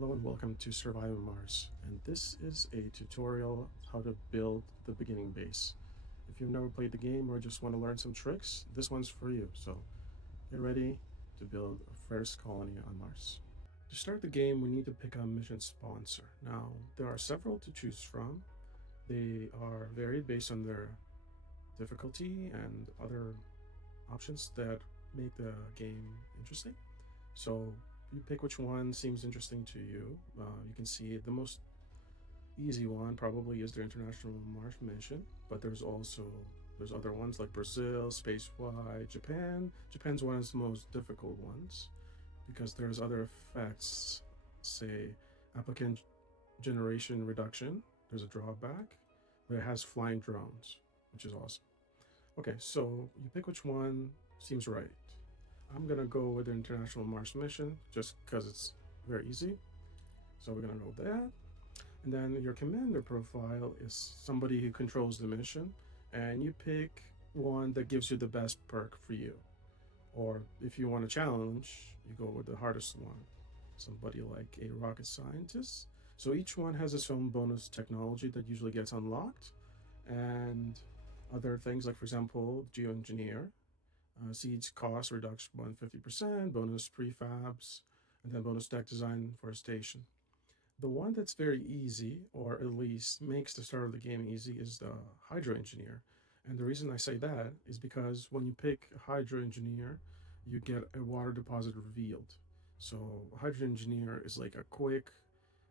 Hello and welcome to Surviving Mars, and this is a tutorial how to build the beginning base. If you've never played the game or just want to learn some tricks, this one's for you, so get ready to build a first colony on Mars. To start the game, we need to pick a mission sponsor. Now, there are several to choose from. They are varied based on their difficulty and other options that make the game interesting. So you pick which one seems interesting to you. You can see the most easy one probably is the International Mars Mission, but there's other ones like Brazil, Spacewide, Japan. Japan's one of the most difficult ones because there's other effects, say applicant generation reduction. There's a drawback, but it has flying drones, which is awesome. Okay, so you pick which one seems right. I'm gonna go with the International Mars Mission just because it's very easy. So we're gonna go with that. And then your commander profile is somebody who controls the mission, and you pick one that gives you the best perk for you. Or if you want a challenge, you go with the hardest one, somebody like a rocket scientist. So each one has its own bonus technology that usually gets unlocked, and other things like, for example, geoengineer seeds cost reduction by 50%, bonus prefabs, and then bonus deck design for a station. The one that's very easy, or at least makes the start of the game easy, is the Hydro Engineer. And the reason I say that is because when you pick Hydro Engineer, you get a water deposit revealed. So Hydro Engineer is like a quick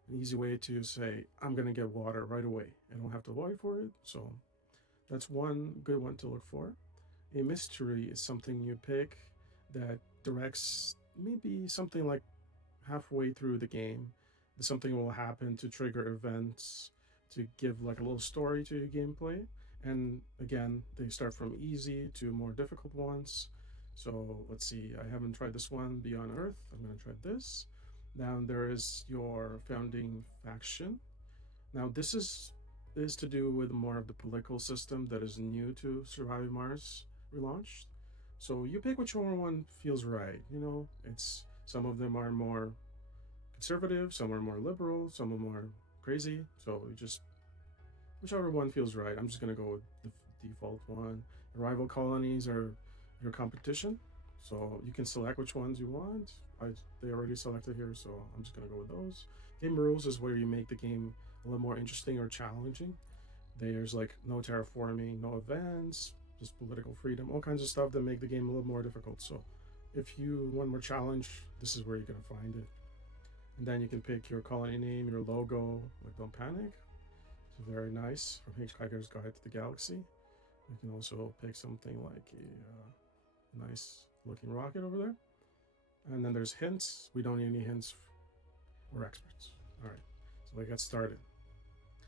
and easy way to say, I'm going to get water right away. I don't have to wait for it. So that's one good one to look for. A mystery is something you pick that directs maybe something like halfway through the game. Something will happen to trigger events to give like a little story to your gameplay. And again, they start from easy to more difficult ones. So let's see, I haven't tried this one, Beyond Earth. I'm going to try this. Now there is your founding faction. Now this is to do with more of the political system that is new to Surviving Mars relaunched. So you pick which one feels right. It's some of them are more conservative, some are more liberal, some are more crazy. So you just whichever one feels right. I'm just gonna go with the default one. Rival colonies are your competition, so you can select which ones you want. They already selected here, so I'm just gonna go with those. Game rules is where you make the game a little more interesting or challenging. There's like no terraforming, no events, just political freedom, all kinds of stuff that make the game a little more difficult. So if you want more challenge, this is where you're gonna find it. And then you can pick your colony name, your logo, like Don't Panic. It's very nice from Hitchhiker's Guide to the Galaxy. You can also pick something like a nice looking rocket over there. And then there's hints. We don't need any hints. We're experts. All right, so we get started.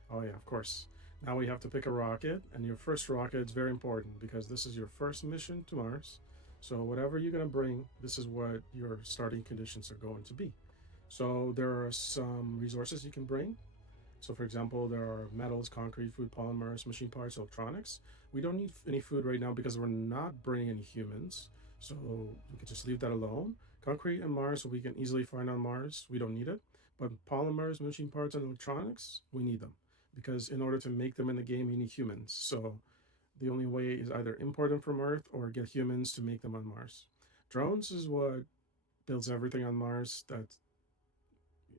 Oh yeah, of course. Now we have to pick a rocket, and your first rocket is very important because this is your first mission to Mars. So whatever you're gonna bring, this is what your starting conditions are going to be. So there are some resources you can bring. So for example, there are metals, concrete, food, polymers, machine parts, electronics. We don't need any food right now because we're not bringing any humans. So we can just leave that alone. Concrete and Mars, we can easily find on Mars. We don't need it. But polymers, machine parts, and electronics, we need them. Because in order to make them in the game, you need humans. So the only way is either import them from Earth or get humans to make them on Mars. Drones is what builds everything on Mars. That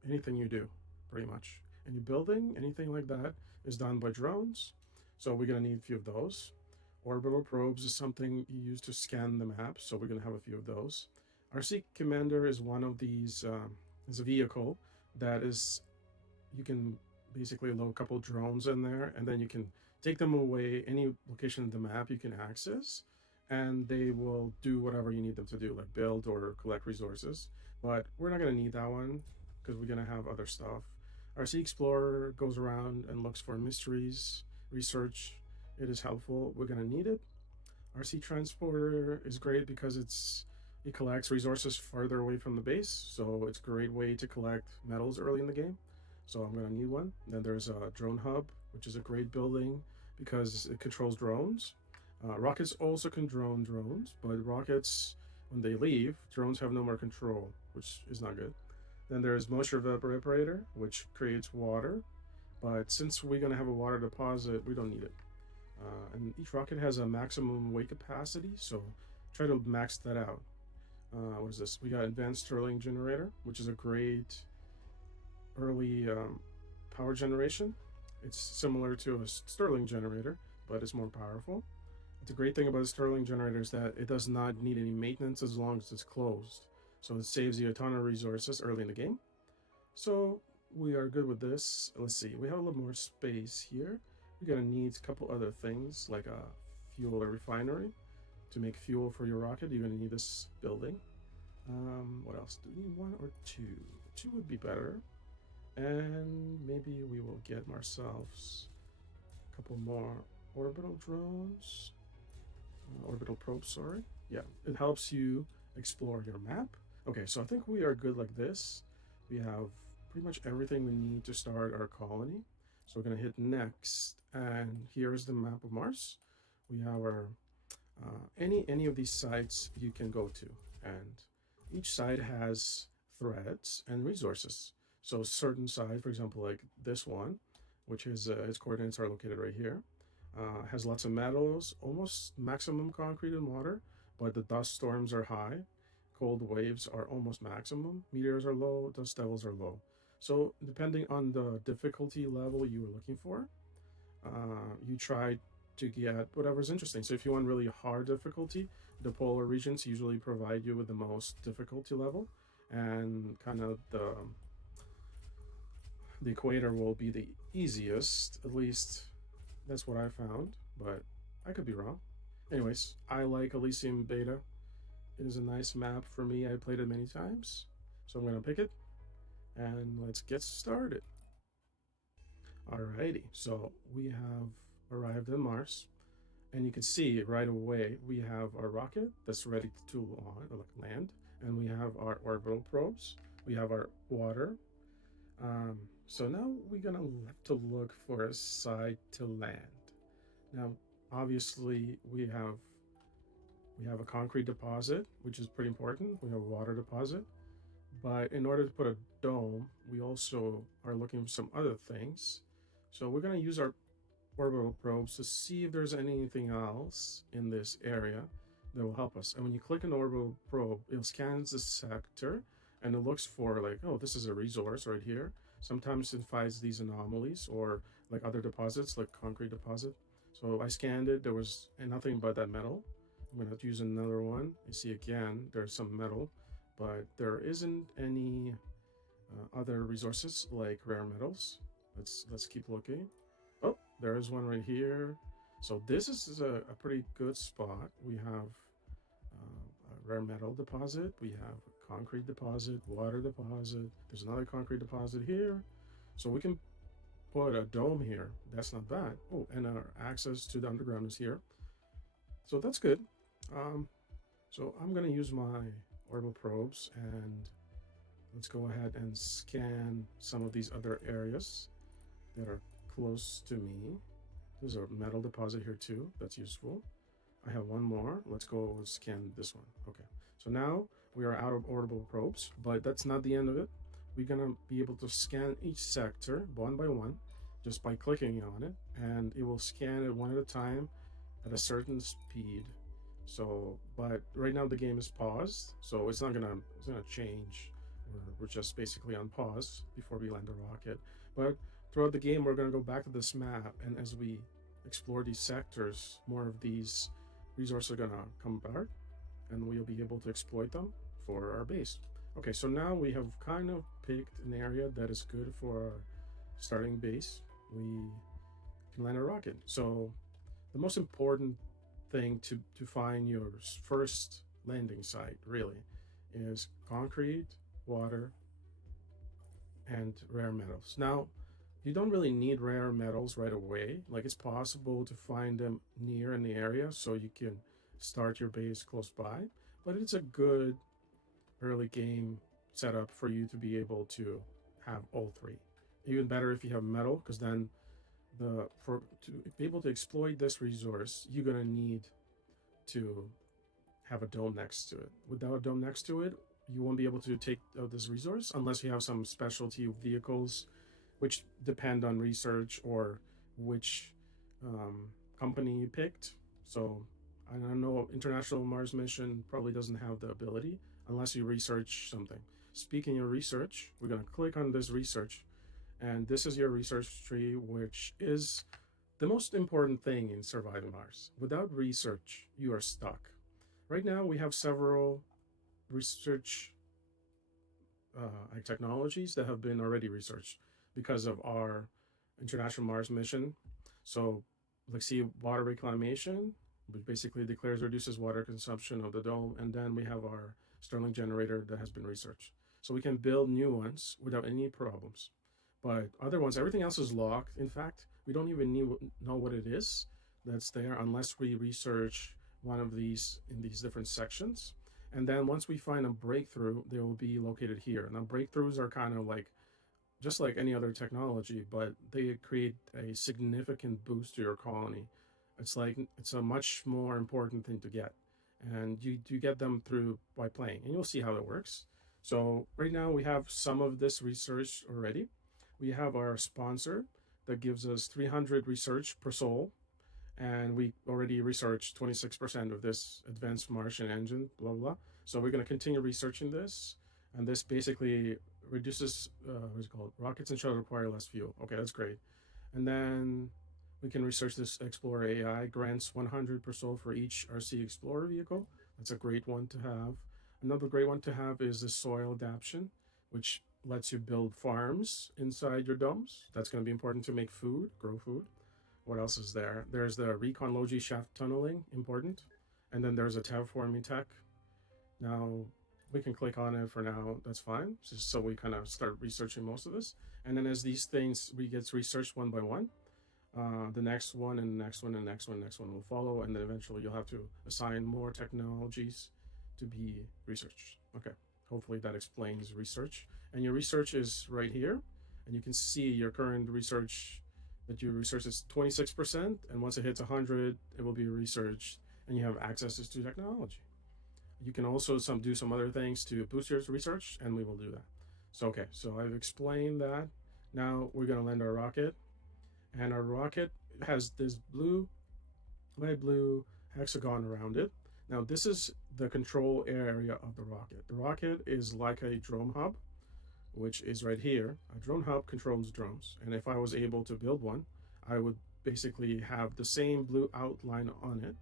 anything you do, pretty much. Any building, anything like that, is done by drones. So we're going to need a few of those. Orbital probes is something you use to scan the map. So we're going to have a few of those. RC Commander is one of these, is a vehicle that is, you can basically load a couple drones in there, and then you can take them away any location of the map you can access, and they will do whatever you need them to do, like build or collect resources. But we're not going to need that one because we're going to have other stuff. RC Explorer goes around and looks for mysteries, research. It is helpful. We're going to need it. RC Transporter is great because it collects resources farther away from the base, so it's a great way to collect metals early in the game. So I'm going to need one. Then there's a drone hub, which is a great building because it controls drones. Rockets also can drone drones, but rockets, when they leave, drones have no more control, which is not good. Then there's moisture evaporator, which creates water. But since we're going to have a water deposit, we don't need it. And each rocket has a maximum weight capacity, so try to max that out. What is this? We got advanced Stirling generator, which is a great early power generation. It's similar to a Stirling generator, but it's more powerful. The great thing about a Stirling generator is that it does not need any maintenance as long as it's closed. So it saves you a ton of resources early in the game. So we are good with this. Let's see, we have a little more space here. We're gonna need a couple other things like a fuel refinery. To make fuel for your rocket, you're gonna need this building. What else? Do we need one or two? Two would be better. And maybe we will get ourselves a couple more orbital drones. Orbital probes, sorry. Yeah, it helps you explore your map. Okay, so I think we are good like this. We have pretty much everything we need to start our colony. So we're gonna hit next, and here's the map of Mars. We have our any of these sites you can go to, and each site has threads and resources. So certain side, for example, like this one, which is its coordinates are located right here, has lots of metals, almost maximum concrete and water, but the dust storms are high, cold waves are almost maximum, meteors are low, dust devils are low. So depending on the difficulty level you were looking for, you try to get whatever's interesting. So if you want really hard difficulty, the polar regions usually provide you with the most difficulty level, and kind of the equator will be the easiest. At least that's what I found, but I could be wrong. Anyways, I like Elysium Beta. It is a nice map for me. I played it many times, so I'm gonna pick it, and let's get started. Alrighty, so we have arrived in Mars, and you can see right away we have our rocket that's ready to land, and we have our orbital probes, we have our water. So now we're gonna have to look for a site to land. Now, obviously, we have a concrete deposit, which is pretty important. We have a water deposit, but in order to put a dome, we also are looking for some other things. So we're gonna use our orbital probes to see if there's anything else in this area that will help us. And when you click an orbital probe, it scans the sector and it looks for like, oh, this is a resource right here. Sometimes it finds these anomalies or like other deposits, like concrete deposit. So I scanned it, there was nothing but that metal. I'm gonna use another one. You see again, there's some metal, but there isn't any other resources like rare metals. Let's keep looking. Oh, there is one right here. So this is a pretty good spot. We have a rare metal deposit. We have a concrete deposit, water deposit. There's another concrete deposit here. So we can put a dome here. That's not bad. Oh, and our access to the underground is here. So that's good. So I'm going to use my orbital probes, and let's go ahead and scan some of these other areas that are close to me. There's a metal deposit here too. That's useful. I have one more. Let's go scan this one. Okay. So now we are out of orbital probes, but that's not the end of it. We're going to be able to scan each sector one by one just by clicking on it, and it will scan it one at a time at a certain speed. So, but right now the game is paused, so it's gonna change. We're just basically on pause before we land a rocket. But throughout the game, we're gonna go back to this map, and as we explore these sectors, more of these resources are gonna come back, and we'll be able to exploit them for our base. Okay, so now we have kind of picked an area that is good for our starting base. We can land a rocket. So the most important thing to find your first landing site really is concrete, water, and rare metals. Now, you don't really need rare metals right away. Like, it's possible to find them near in the area so you can start your base close by, but it's a good early game setup for you to be able to have all three. Even better if you have metal, because then to be able to exploit this resource, you're gonna need to have a dome next to it. Without a dome next to it, you won't be able to take this resource unless you have some specialty vehicles, which depend on research or which um, company you picked. So I don't know, International Mars Mission probably doesn't have the ability unless you research something. Speaking of research, we're going to click on this research, and this is your research tree, which is the most important thing in surviving Mars. Without research, you are stuck. Right now, we have several research technologies that have been already researched because of our International Mars mission. So, let's see, water reclamation, which basically declares reduces water consumption of the dome, and then we have our Stirling generator that has been researched. So we can build new ones without any problems. But other ones, everything else is locked. In fact, we don't even know what it is that's there unless we research one of these in these different sections. And then once we find a breakthrough, they will be located here. Now, breakthroughs are kind of like just like any other technology, but they create a significant boost to your colony. It's like it's a much more important thing to get, and you get them through by playing, and you'll see how it works. So right now we have some of this research already. We have our sponsor that gives us 300 research per soul, and we already researched 26% of this advanced Martian engine, blah, blah, blah. So we're going to continue researching this. And this basically reduces, what's it called? Rockets and shuttle require less fuel. Okay, that's great. And then we can research this Explorer AI, grants 100 per soul for each RC Explorer vehicle. That's a great one to have. Another great one to have is the soil adaptation, which lets you build farms inside your domes. That's going to be important to make food, grow food. What else is there? There's the Recon Logi shaft tunneling, important. And then there's a terraforming tech. Now, we can click on it for now, that's fine. Just so we kind of start researching most of this. And then as these things gets researched one by one, the next one and the next one and the next one, next one will follow. And then eventually you'll have to assign more technologies to be researched. Okay, hopefully that explains research. And your research is right here. And you can see your current research that you research is 26%. And once it hits 100, it will be researched and you have access to technology. You can also do some other things to boost your research, and we will do that. So, okay, so I've explained that. Now we're going to land our rocket, and our rocket has this light blue hexagon around it. Now, this is the control area of the rocket. The rocket is like a drone hub, which is right here. A drone hub controls drones, and if I was able to build one, I would basically have the same blue outline on it.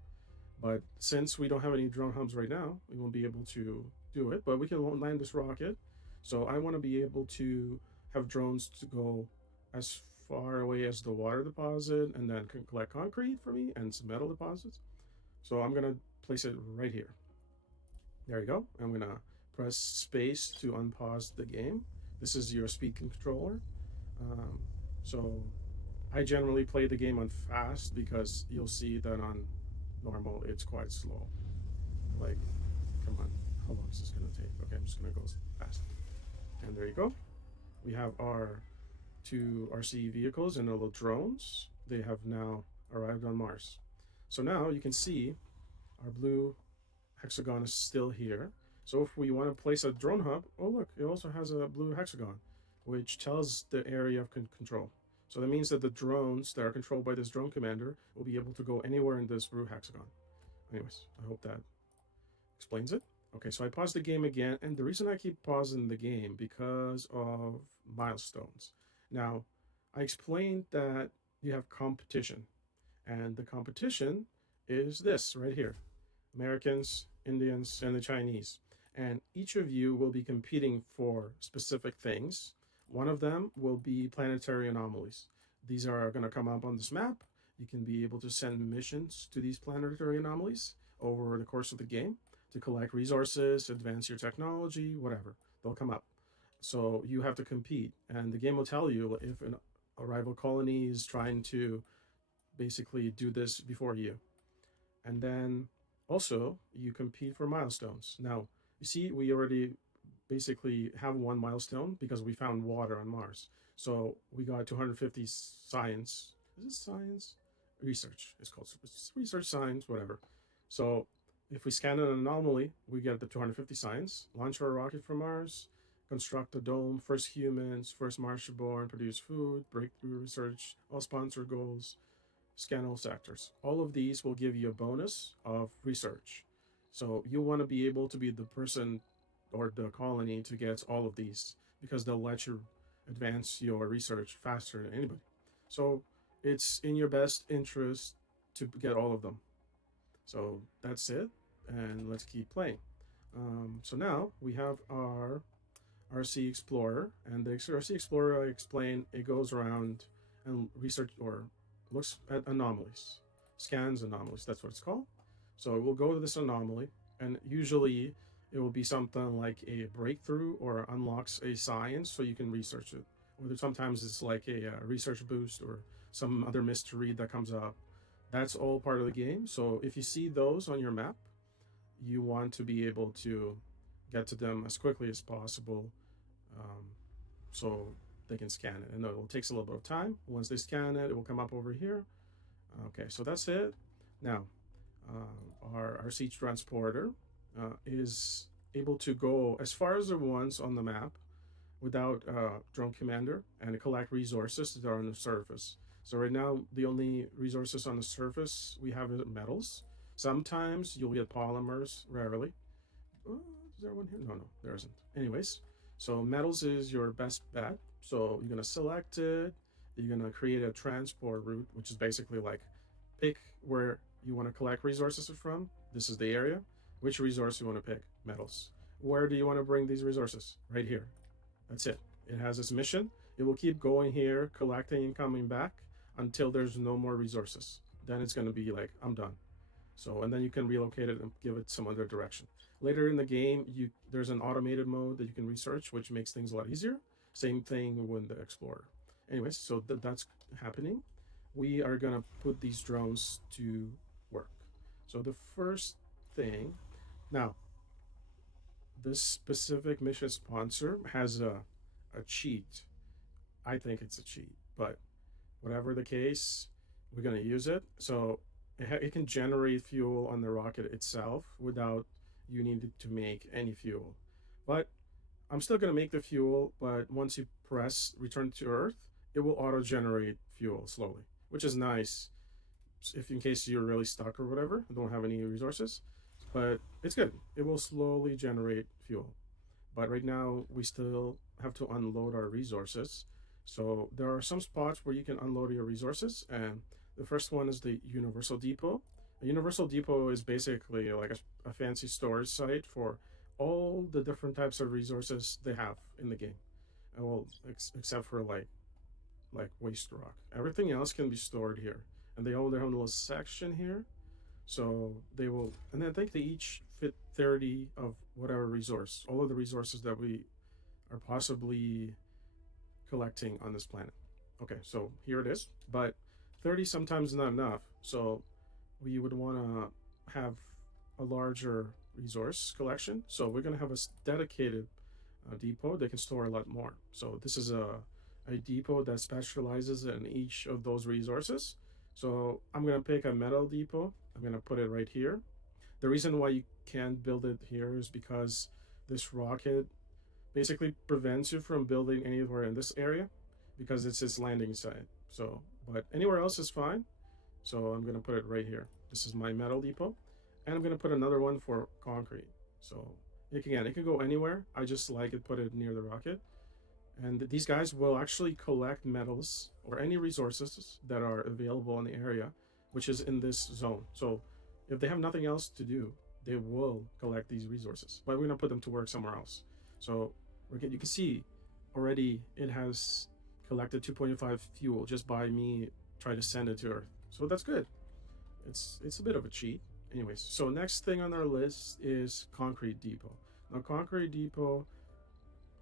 But since we don't have any drone hubs right now, we won't be able to do it. But we can land this rocket. So I want to be able to have drones to go as far away as the water deposit and then can collect concrete for me and some metal deposits. So I'm going to place it right here. There you go. I'm going to press space to unpause the game. This is your speed controller. So I generally play the game on fast because you'll see that on normal it's quite slow. Like, come on, how long is this gonna take? Okay, I'm just gonna go fast. And there you go. We have our two RC vehicles and our little drones. They have now arrived on Mars. So now you can see our blue hexagon is still here. So if we want to place a drone hub, oh look, it also has a blue hexagon, which tells the area of control. So that means that the drones that are controlled by this drone commander will be able to go anywhere in this blue hexagon. Anyways, I hope that explains it. Okay, so I paused the game again, and the reason I keep pausing the game because of milestones. Now, I explained that you have competition, and the competition is this right here. Americans, Indians, and the Chinese. And each of you will be competing for specific things. One of them will be planetary anomalies. These are going to come up on this map. You can be able to send missions to these planetary anomalies over the course of the game to collect resources, advance your technology, whatever. They'll come up. So you have to compete. And the game will tell you if a rival colony is trying to basically do this before you. And then also you compete for milestones. Now, you see, we already basically have one milestone because we found water on Mars. So we got 250 science. Is it science? Research. It's called research science, whatever. So If we scan an anomaly, we get the 250 signs. Launch our rocket from Mars, construct a dome, first humans, first Martian-born, produce food, breakthrough research, all sponsor goals, scan all sectors. All of these will give you a bonus of research. So you want to be able to be the person or the colony to get all of these because they'll let you advance your research faster than anybody. So it's in your best interest to get all of them. So that's it, and let's keep playing. So now we have our RC Explorer, and the RC Explorer, I explained, it goes around and research or looks at anomalies, scans anomalies. That's what it's called. So it will go to this anomaly, and usually it will be something like a breakthrough or unlocks a science, so you can research it. Or sometimes it's like a research boost or some other mystery that comes up. That's all part of the game. So if you see those on your map, you want to be able to get to them as quickly as possible, um, so they can scan it. And it will take a little bit of time. Once they scan it, it will come up over here. Okay, so that's it. Now, our siege transporter is able to go as far as it wants on the map without drone commander and collect resources that are on the surface. So right now, the only resources on the surface we have is metals. Sometimes you'll get polymers, rarely. Oh, is there one here? No, there isn't. Anyways, so metals is your best bet. So you're gonna select it. You're gonna create a transport route, which is basically like pick where you want to collect resources from. This is the area. Which resource you want to pick? Metals. Where do you want to bring these resources? Right here. That's it. It has its mission. It will keep going here, collecting and coming back until there's no more resources. Then it's going to be like, I'm done. So, and then you can relocate it and give it some other direction. Later in the game, there's an automated mode that you can research, which makes things a lot easier. Same thing with the Explorer. Anyways, so that's happening. We are going to put these drones to work. So the first thing, now, this specific mission sponsor has a cheat. I think it's a cheat, but whatever the case, we're going to use it. So it can generate fuel on the rocket itself without you needing to make any fuel. But I'm still going to make the fuel, but once you press return to Earth, it will auto generate fuel slowly, which is nice if in case you're really stuck or whatever, don't have any resources. But it's good. It will slowly generate fuel. But right now we still have to unload our resources. So there are some spots where you can unload your resources, and the first one is the Universal Depot. A Universal Depot is basically like a fancy storage site for all the different types of resources they have in the game. Well, except for like waste rock. Everything else can be stored here, and they own their own little section here. So they will, and I think they each fit 30 of whatever resource, all of the resources that we are possibly collecting on this planet. Okay, so here it is, but 30 sometimes is not enough. So we would want to have a larger resource collection. So we're going to have a dedicated depot that can store a lot more. So this is a depot that specializes in each of those resources. So I'm going to pick a metal depot. I'm going to put it right here. The reason why you can't build it here is because this rocket basically prevents you from building anywhere in this area because it's its landing site. So, but anywhere else is fine. So I'm going to put it right here. This is my metal depot. And I'm going to put another one for concrete. So it can go anywhere. I just like it, put it near the rocket. And these guys will actually collect metals or any resources that are available in the area, which is in this zone. So if they have nothing else to do, they will collect these resources. But we're going to put them to work somewhere else. So you can see already it has collected 2.5 fuel just by me trying to send it to Earth. So that's good. It's a bit of a cheat. Anyways, so next thing on our list is Concrete Depot. Now, Concrete Depot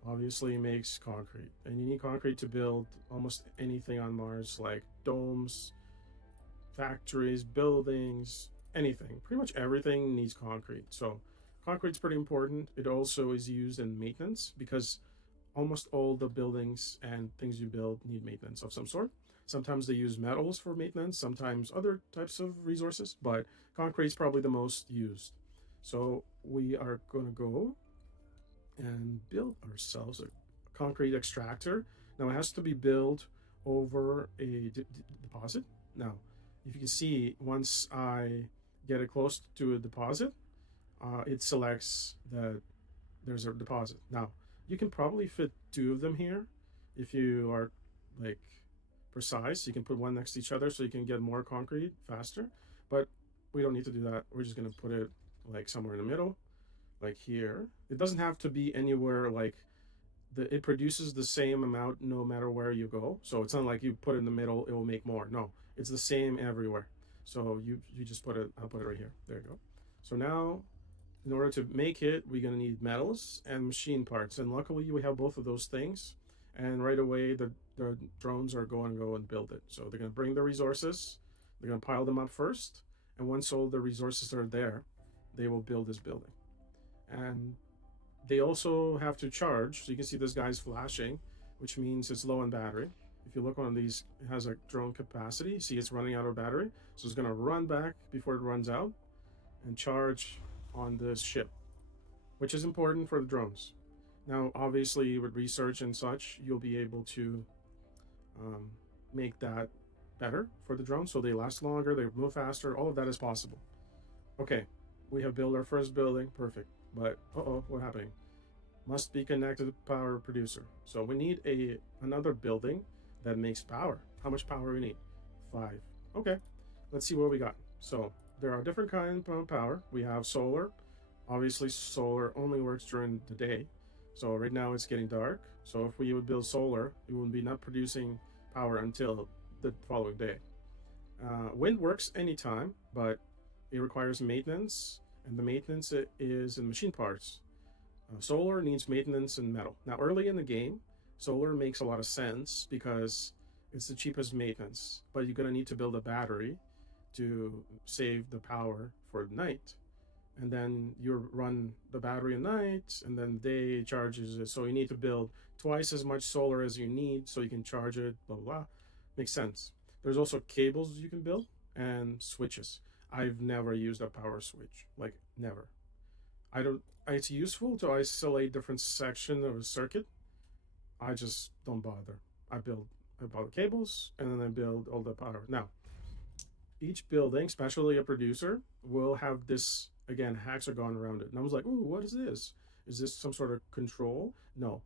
obviously makes concrete, and you need concrete to build almost anything on Mars, like domes, factories, buildings, anything. Pretty much everything needs concrete. So concrete's pretty important. It also is used in maintenance because almost all the buildings and things you build need maintenance of some sort. Sometimes they use metals for maintenance, sometimes other types of resources, but concrete is probably the most used. So we are going to go and build ourselves a concrete extractor. Now it has to be built over a deposit. Now, if you can see, once I get it close to a deposit, it selects that there's a deposit. Now, you can probably fit two of them here if you are like precise. You can put one next to each other so you can get more concrete faster. But we don't need to do that. We're just gonna put it like somewhere in the middle, like here. It doesn't have to be anywhere like it produces the same amount no matter where you go. So it's not like you put it in the middle, it will make more. No, it's the same everywhere. So you just put it. I'll put it right here. There you go. So now, in order to make it, we're gonna need metals and machine parts. And luckily, we have both of those things. And right away, the drones are going to go and build it. So they're gonna bring the resources. They're gonna pile them up first. And once all the resources are there, they will build this building. And they also have to charge. So you can see this guy's flashing, which means it's low on battery. If you look on these, it has a drone capacity. See, it's running out of battery. So it's going to run back before it runs out and charge on this ship, which is important for the drones. Now, obviously, with research and such, you'll be able to make that better for the drones so they last longer, they move faster. All of that is possible. Okay, we have built our first building. Perfect. But what's happening? Must be connected to power producer. So we need another building that makes power. How much power we need? 5. Okay, let's see what we got. So there are different kinds of power. We have solar. Obviously, solar only works during the day. So right now it's getting dark. So if we would build solar, it would be not producing power until the following day. Wind works anytime, but it requires maintenance, and the maintenance is in machine parts. Solar needs maintenance in metal. Now, early in the game, solar makes a lot of sense because it's the cheapest maintenance, but you're going to need to build a battery to save the power for the night. And then you run the battery at night, and then day charges it. So you need to build twice as much solar as you need so you can charge it, blah, blah, blah. Makes sense. There's also cables you can build and switches. I've never used a power switch, like never. I don't. It's useful to isolate different sections of a circuit. I just don't bother. I build the cables and then I build all the power. Now, each building, especially a producer, will have this again hexagon around it. And I was like, "Ooh, what is this? Is this some sort of control?" No,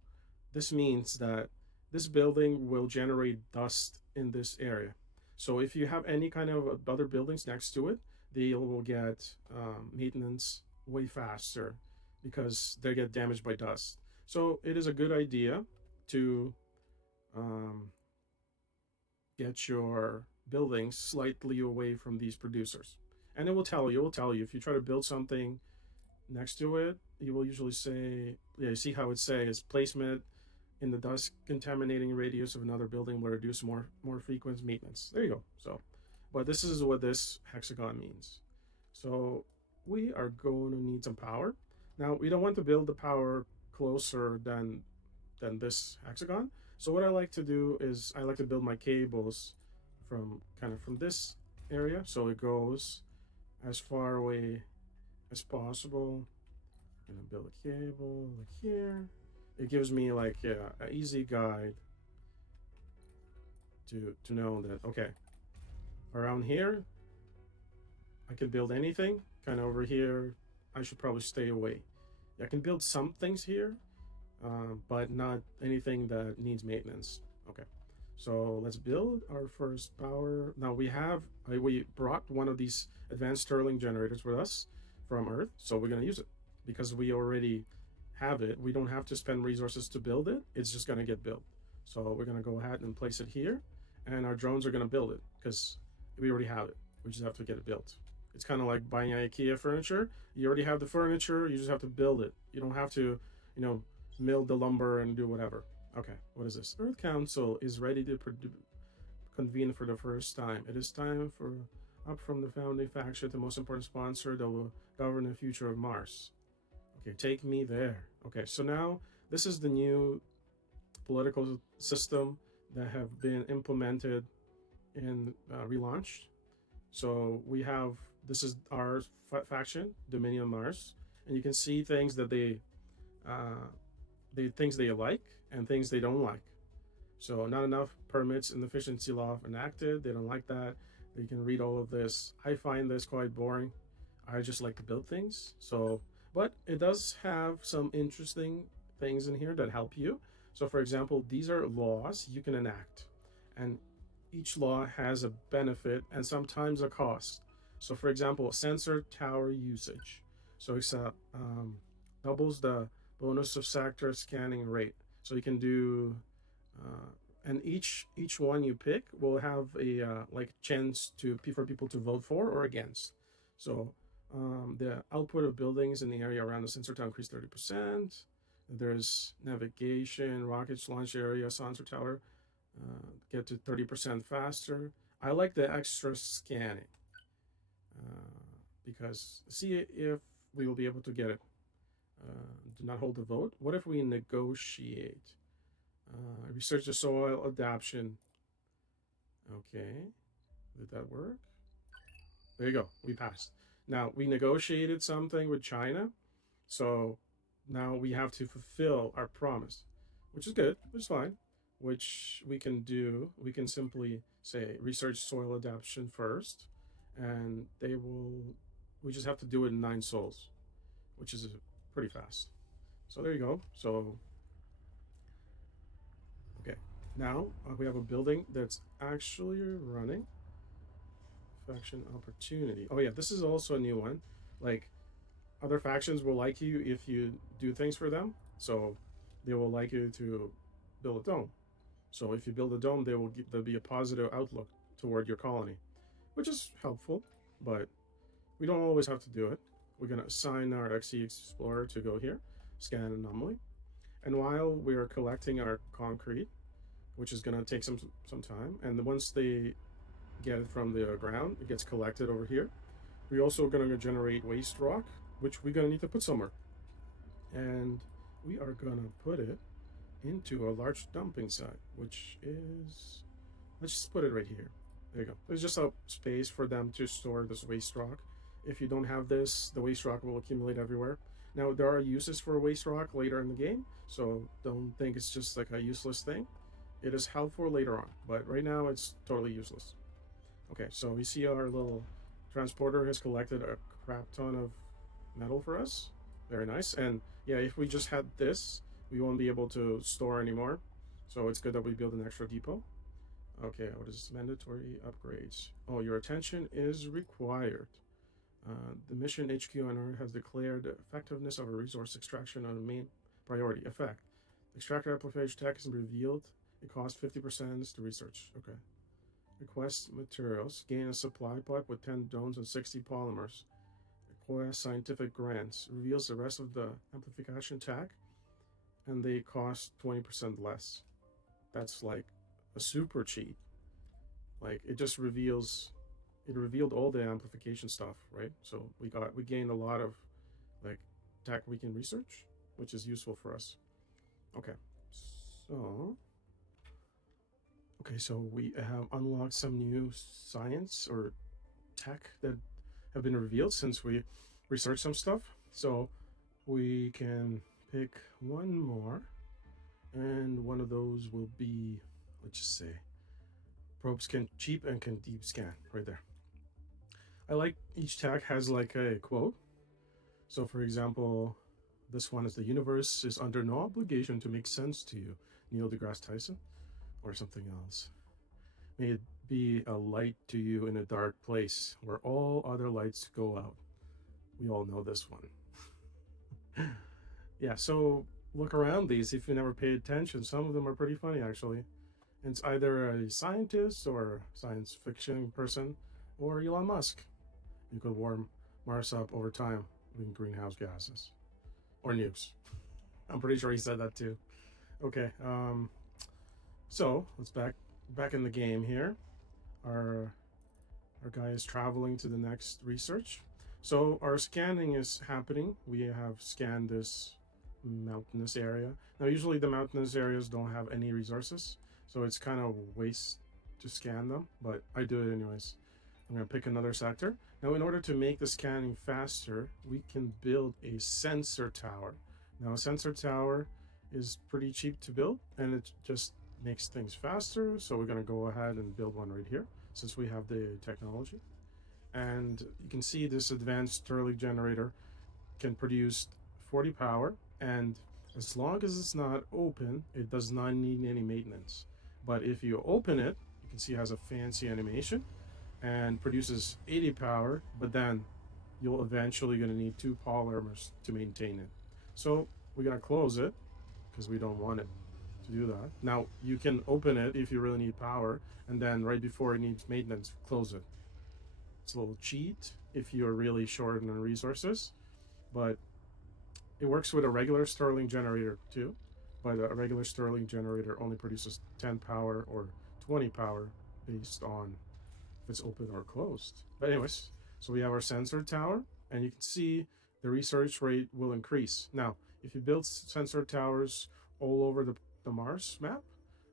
this means that this building will generate dust in this area. So if you have any kind of other buildings next to it, they will get maintenance way faster because they get damaged by dust. So it is a good idea to um, get your buildings slightly away from these producers. And it will tell you, if you try to build something next to it, you will usually say, yeah, you see how it says placement in the dust contaminating radius of another building will reduce more frequent maintenance. There you go. So, but this is what this hexagon means. So we are going to need some power. Now we don't want to build the power closer than this hexagon. So what I like to do is I like to build my cables from this area, so it goes as far away as possible. I'm gonna build a cable like here. It gives me like an easy guide to know that okay, around here I can build anything. Kind of over here, I should probably stay away. I can build some things here, but not anything that needs maintenance. Okay, so let's build our first power. Now we brought one of these advanced Stirling generators with us from Earth, so we're gonna use it because we already have it. We don't have to spend resources to build it. It's just gonna get built. So we're gonna go ahead and place it here, and our drones are gonna build it because we already have it. We just have to get it built. It's kind of like buying IKEA furniture. You already have the furniture. You just have to build it. You don't have to, mill the lumber and do whatever. Okay, what is this? Earth Council is ready to convene for the first time. It is time for up from the founding faction, the most important sponsor that will govern the future of Mars. Okay, take me there. Okay, so now this is the new political system that have been implemented and relaunched. So we have This is our faction, Dominion Mars, and you can see things that uh, things they like and things they don't like. So not enough permits and efficiency law enacted. They don't like that. They can read all of this. I find this quite boring. I just like to build things. So, but it does have some interesting things in here that help you. So, for example, these are laws you can enact, and each law has a benefit and sometimes a cost. So, for example, sensor tower usage. So it's doubles the bonus of sector scanning rate. So you can do and each one you pick will have a like chance to for people to vote for or against. So the output of buildings in the area around the sensor tower increased 30%. There's navigation, rockets launch area, sensor tower get to 30% faster. I like the extra scanning because see if we will be able to get it. Do not hold the vote. What if we negotiate? Research the soil adaptation. Okay, did that work? There you go. We passed. Now we negotiated something with China, so now we have to fulfill our promise, which is good, which is fine. Which we can do. We can simply say research soil adaptation first, and they will. We just have to do it in 9 sols, which is pretty fast. So there you go. So okay, now we have a building that's actually running. Faction opportunity. Oh yeah, this is also a new one. Like other factions will like you if you do things for them. So they will like you to build a dome. So if you build a dome, there'll be a positive outlook toward your colony, which is helpful. But we don't always have to do it. We're gonna assign our XE Explorer to go here, scan anomaly, and while we are collecting our concrete, which is gonna take some time, and once they get it from the ground, it gets collected over here. We're also gonna generate waste rock, which we're gonna need to put somewhere, and we are gonna put it into a large dumping site, which is, let's just put it right here. There you go. There's just a space for them to store this waste rock. If you don't have this, the waste rock will accumulate everywhere. Now, there are uses for waste rock later in the game, so don't think it's just like a useless thing. It is helpful later on, but right now it's totally useless. Okay, so we see our little transporter has collected a crap ton of metal for us. Very nice. And yeah, if we just had this, we won't be able to store anymore. So it's good that we build an extra depot. Okay, what is mandatory upgrades? Oh, your attention is required. The mission HQ on Earth has declared the effectiveness of a resource extraction on the main priority. Effect. Extractor amplification tech is revealed. It costs 50% to research. Okay. Request materials. Gain a supply pipe with 10 drones and 60 polymers. Request scientific grants. Reveals the rest of the amplification tech, and they cost 20% less. That's like a super cheat. Like it just reveals, it revealed all the amplification stuff, right? So we gained a lot of like tech we can research, which is useful for us. Okay, so we have unlocked some new science or tech that have been revealed since we researched some stuff. So we can pick one more, and one of those will be, let's just say, probes can cheap and can deep scan right there. I like each tag has like a quote. So for example, this one is the universe is under no obligation to make sense to you, Neil deGrasse Tyson, or something else. May it be a light to you in a dark place where all other lights go out. We all know this one. Yeah, so look around these if you never paid attention. Some of them are pretty funny actually. It's either a scientist or science fiction person or Elon Musk. You could warm Mars up over time with greenhouse gases or nukes. I'm pretty sure he said that too. Okay, so let's back in the game here. Our guy is traveling to the next research. So our scanning is happening. We have scanned this mountainous area. Now usually the mountainous areas don't have any resources, so it's kind of waste to scan them, but I do it anyways. I'm going to pick another sector. Now, in order to make the scanning faster, we can build a sensor tower. Now, a sensor tower is pretty cheap to build, and it just makes things faster. So we're going to go ahead and build one right here, since we have the technology. And you can see this advanced Stirling generator can produce 40 power, and as long as it's not open, it does not need any maintenance. But if you open it, you can see it has a fancy animation and produces 80 power, but then you'll eventually going to need 2 polymers to maintain it. So we're going to close it because we don't want it to do that. Now you can open it if you really need power, and then right before it needs maintenance, close it. It's a little cheat if you're really short on resources, but it works with a regular Stirling generator too. But a regular Stirling generator only produces 10 power or 20 power based on if it's open or closed. But anyways, so we have our sensor tower, and you can see the research rate will increase. Now, if you build sensor towers all over the Mars map,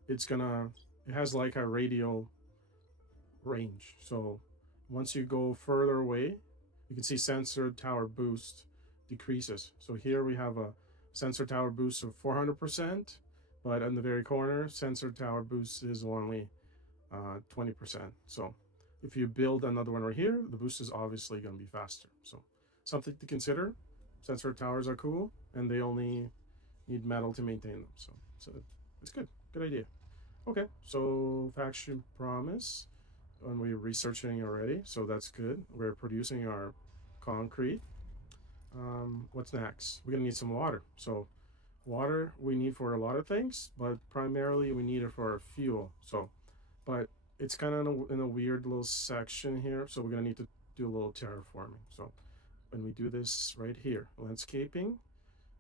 it has like a radial range. So once you go further away, you can see sensor tower boost decreases. So here we have a sensor tower boost of 400%, but in the very corner, sensor tower boost is only 20%. So if you build another one right here, the boost is obviously going to be faster. So something to consider. Sensor towers are cool, and they only need metal to maintain them. So it's good idea. Okay, so faction promise, and we're researching already, so that's good. We're producing our concrete. What's next? We're gonna need some water. So water we need for a lot of things, but primarily we need it for our fuel. So, but it's kind of in a weird little section here, so we're gonna need to do a little terraforming. So when we do this right here, landscaping,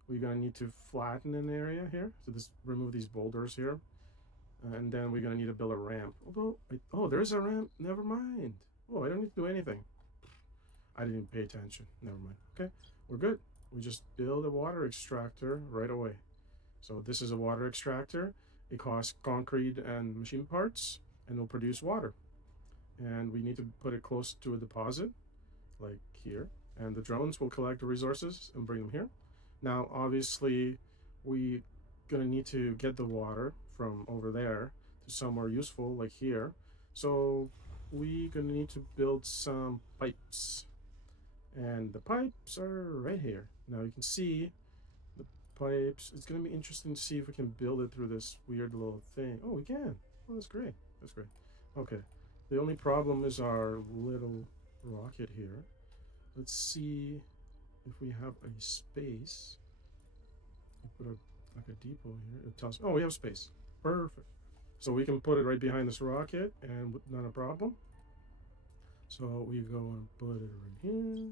we're gonna need to flatten an area here. So just remove these boulders here, and then we're gonna need to build a ramp. Oh, there's a ramp. Never mind. Oh, I don't need to do anything. I didn't even pay attention. Never mind. Okay, we're good. We just build a water extractor right away. So this is a water extractor. It costs concrete and machine parts, and will produce water. And we need to put it close to a deposit, like here. And the drones will collect the resources and bring them here. Now, obviously, we're gonna need to get the water from over there to somewhere useful, like here. So we're gonna need to build some pipes. And the pipes are right here. Now you can see the pipes. It's going to be interesting to see if we can build it through this weird little thing. Oh, we can. Oh, that's great. That's great. Okay. The only problem is our little rocket here. Let's see if we have a space. We put like a depot here. It tells me, oh, we have space. Perfect. So we can put it right behind this rocket and not a problem. So we go and put it right here,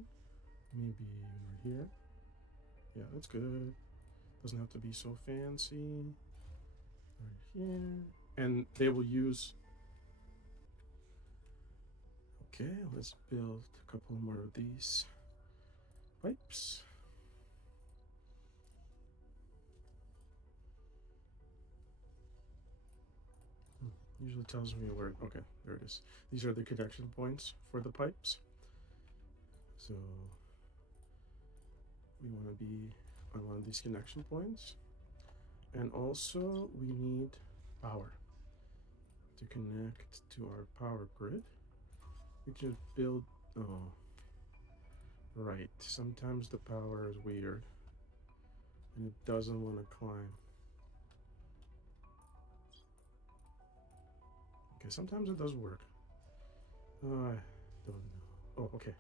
maybe right here. Yeah, that's good. Doesn't have to be so fancy. Right here. And they will use... Okay, let's build a couple more of these pipes. Usually tells me where... Okay, there it is. These are the connection points for the pipes. So we want to be on one of these connection points. And also we need power to connect to our power grid. We can build... Oh, right. Sometimes the power is weird and it doesn't want to climb. Okay, sometimes it does work. I don't know. Oh, okay.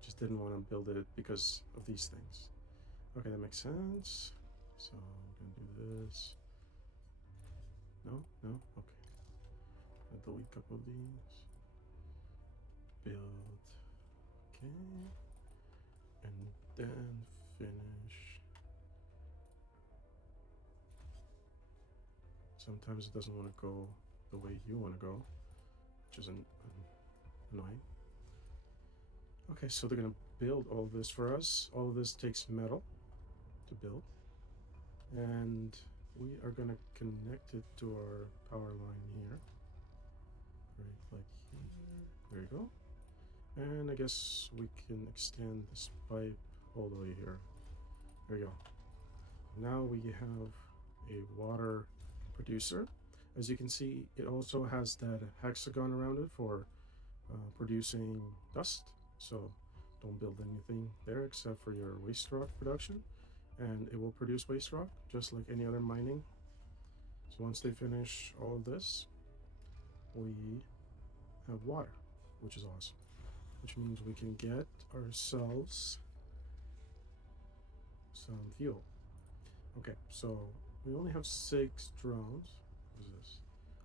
Just didn't want to build it because of these things. Okay, that makes sense. So I'm gonna do this. No? Okay. I'll delete a couple of these. Build. Okay. And then finish. Sometimes it doesn't want to go the way you want to go, which is annoying. Okay, so they're gonna build all this for us. All of this takes metal to build, and we are gonna connect it to our power line here, right, like here. There you go. And I guess we can extend this pipe all the way here. There we go. Now we have a water producer. As you can see, it also has that hexagon around it for producing dust. So don't build anything there except for your waste rock production, and it will produce waste rock just like any other mining. So once they finish all of this, we have water, which is awesome, which means we can get ourselves some fuel. Okay, so we only have 6 drones. What is this?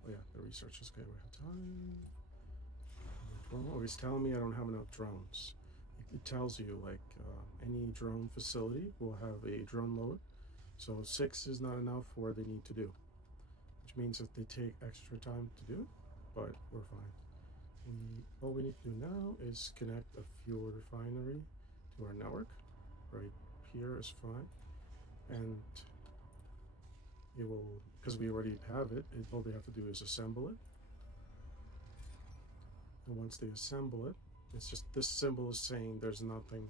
Oh yeah, the research is good. We have time. Oh, it's telling me I don't have enough drones. It tells you like any drone facility will have a drone load. So 6 is not enough for what they need to do, which means that they take extra time to do, but we're fine. All we need to do now is connect a fuel refinery to our network. Right here is fine, and it will, because we already have it, all they have to do is assemble it. And once they assemble it, it's just this symbol is saying there's nothing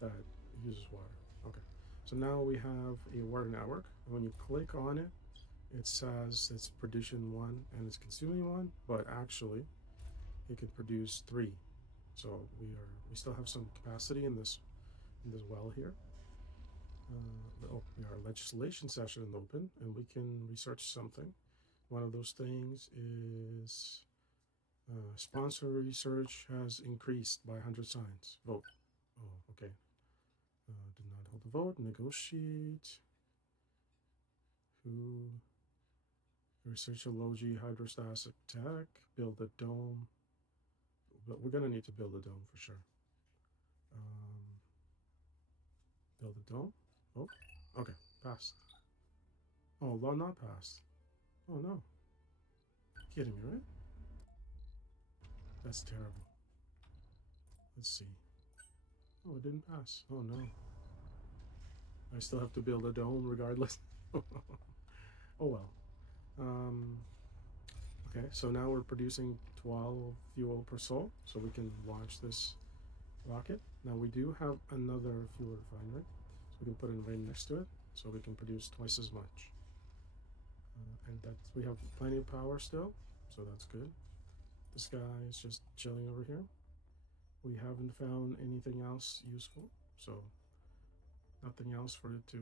that uses water. Okay, so now we have a water network. When you click on it, it says it's producing 1 and it's consuming 1, but actually it can produce 3. So we still have some capacity in this well here. Our legislation session is open, and we can research something. One of those things is sponsor research has increased by 100 signs. Vote. Oh, okay. Did not hold the vote. Negotiate. Who? Research a low-G hydrostatic tech. Build a dome. But we're gonna need to build a dome for sure. Build a dome. Oh, okay. Passed. Oh, law not passed. Oh no. Kidding me, right? That's terrible. Let's see. Oh, it didn't pass. Oh no. I still have to build a dome regardless. Oh well. Okay, so now we're producing 12 fuel per sol, so we can launch this rocket. Now we do have another fuel refinery, so we can put it right next to it, so we can produce twice as much. And that we have plenty of power still, so that's good. This guy is just chilling over here. We haven't found anything else useful, so nothing else for it to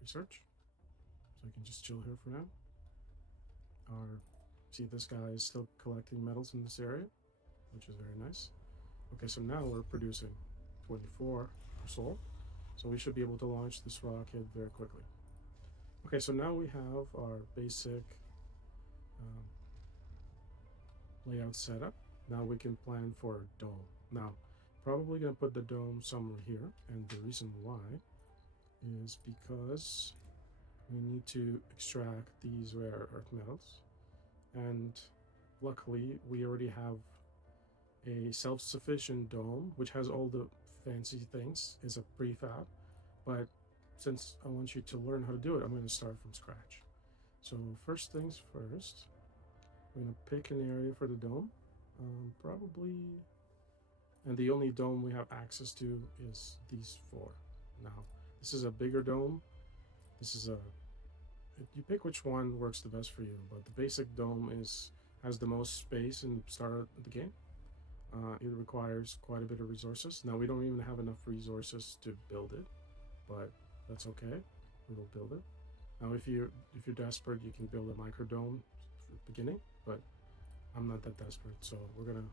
research. So we can just chill here for now. See, this guy is still collecting metals in this area, which is very nice. Okay, so now we're producing 24 per sol, so we should be able to launch this rocket very quickly. Okay, so now we have our basic layout setup. Now we can plan for a dome. Now, probably gonna put the dome somewhere here, and the reason why is because we need to extract these rare earth metals, and luckily we already have a self-sufficient dome which has all the fancy things. It's a prefab, but since I want you to learn how to do it, I'm going to start from scratch. So first things first, we're going to pick an area for the dome, probably, and the only dome we have access to is these 4. Now this is a bigger dome. This is you pick which one works the best for you, but the basic dome has the most space in the start of the game. It requires quite a bit of resources. Now we don't even have enough resources to build it, but that's okay. We will build it. Now if you're desperate, you can build a micro dome at the beginning, but I'm not that desperate, so we're gonna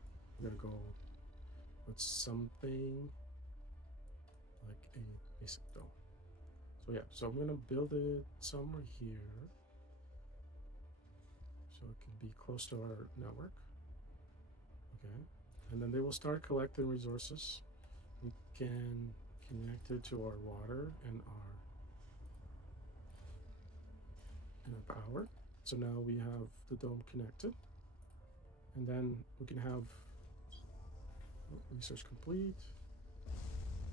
go with something like a basic dome. So yeah, so I'm gonna build it somewhere here, so it can be close to our network. Okay, and then they will start collecting resources. We can connect it to our water and our power. So now we have the dome connected, and then we can have research complete.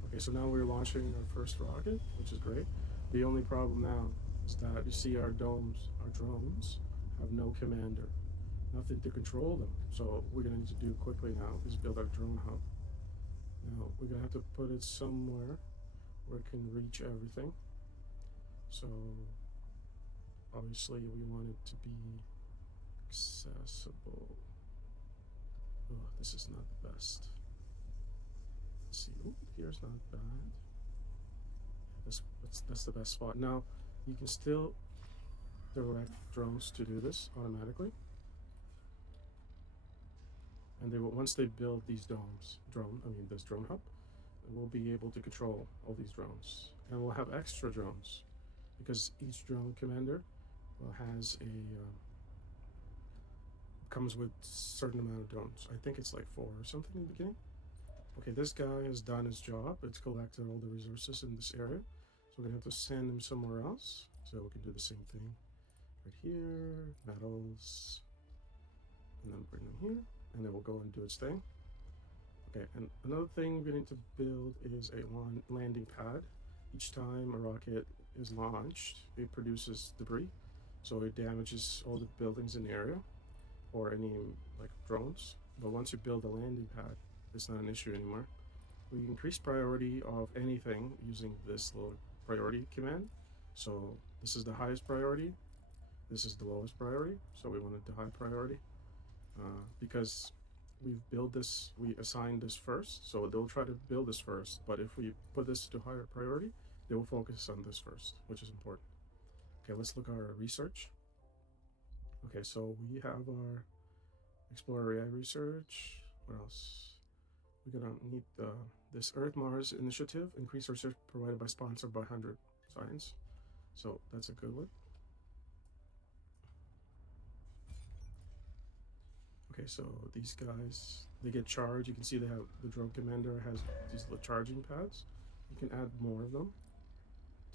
Okay, so now we're launching our first rocket, which is great. The only problem now is that you see our drones have no commander. nothing to control them. So what we're gonna need to do quickly now is build our drone hub. Now we're gonna have to put it somewhere where it can reach everything. So obviously we want it to be accessible. Oh, this is not the best. Let's see. Ooh, here's not bad. That's the best spot. Now you can still direct drones to do this automatically, and they will, once they build these this drone hub, we'll be able to control all these drones, and we'll have extra drones because each drone commander has a comes with certain amount of drones. I think it's like 4 or something in the beginning. Okay, this guy has done his job. It's collected all the resources in this area. So we're gonna have to send him somewhere else. So we can do the same thing right here, metals, and then bring them here, and then we'll go and do its thing. Okay, and another thing we need to build is a landing pad. Each time a rocket is launched, it produces debris. So it damages all the buildings in the area or any like drones. But once you build a landing pad, it's not an issue anymore. We increase priority of anything using this little priority command. So this is the highest priority. This is the lowest priority. So we wanted the high priority because we've built this, we assigned this first. So they'll try to build this first. But if we put this to higher priority, they will focus on this first, which is important. Okay, let's look at our research. Okay, so we have our Explorer AI research. What else? We're gonna need this Earth Mars initiative, increase research provided by sponsored by 100 Science. So that's a good one. Okay, so these guys, they get charged. You can see they have, the drone commander has these little charging pads. You can add more of them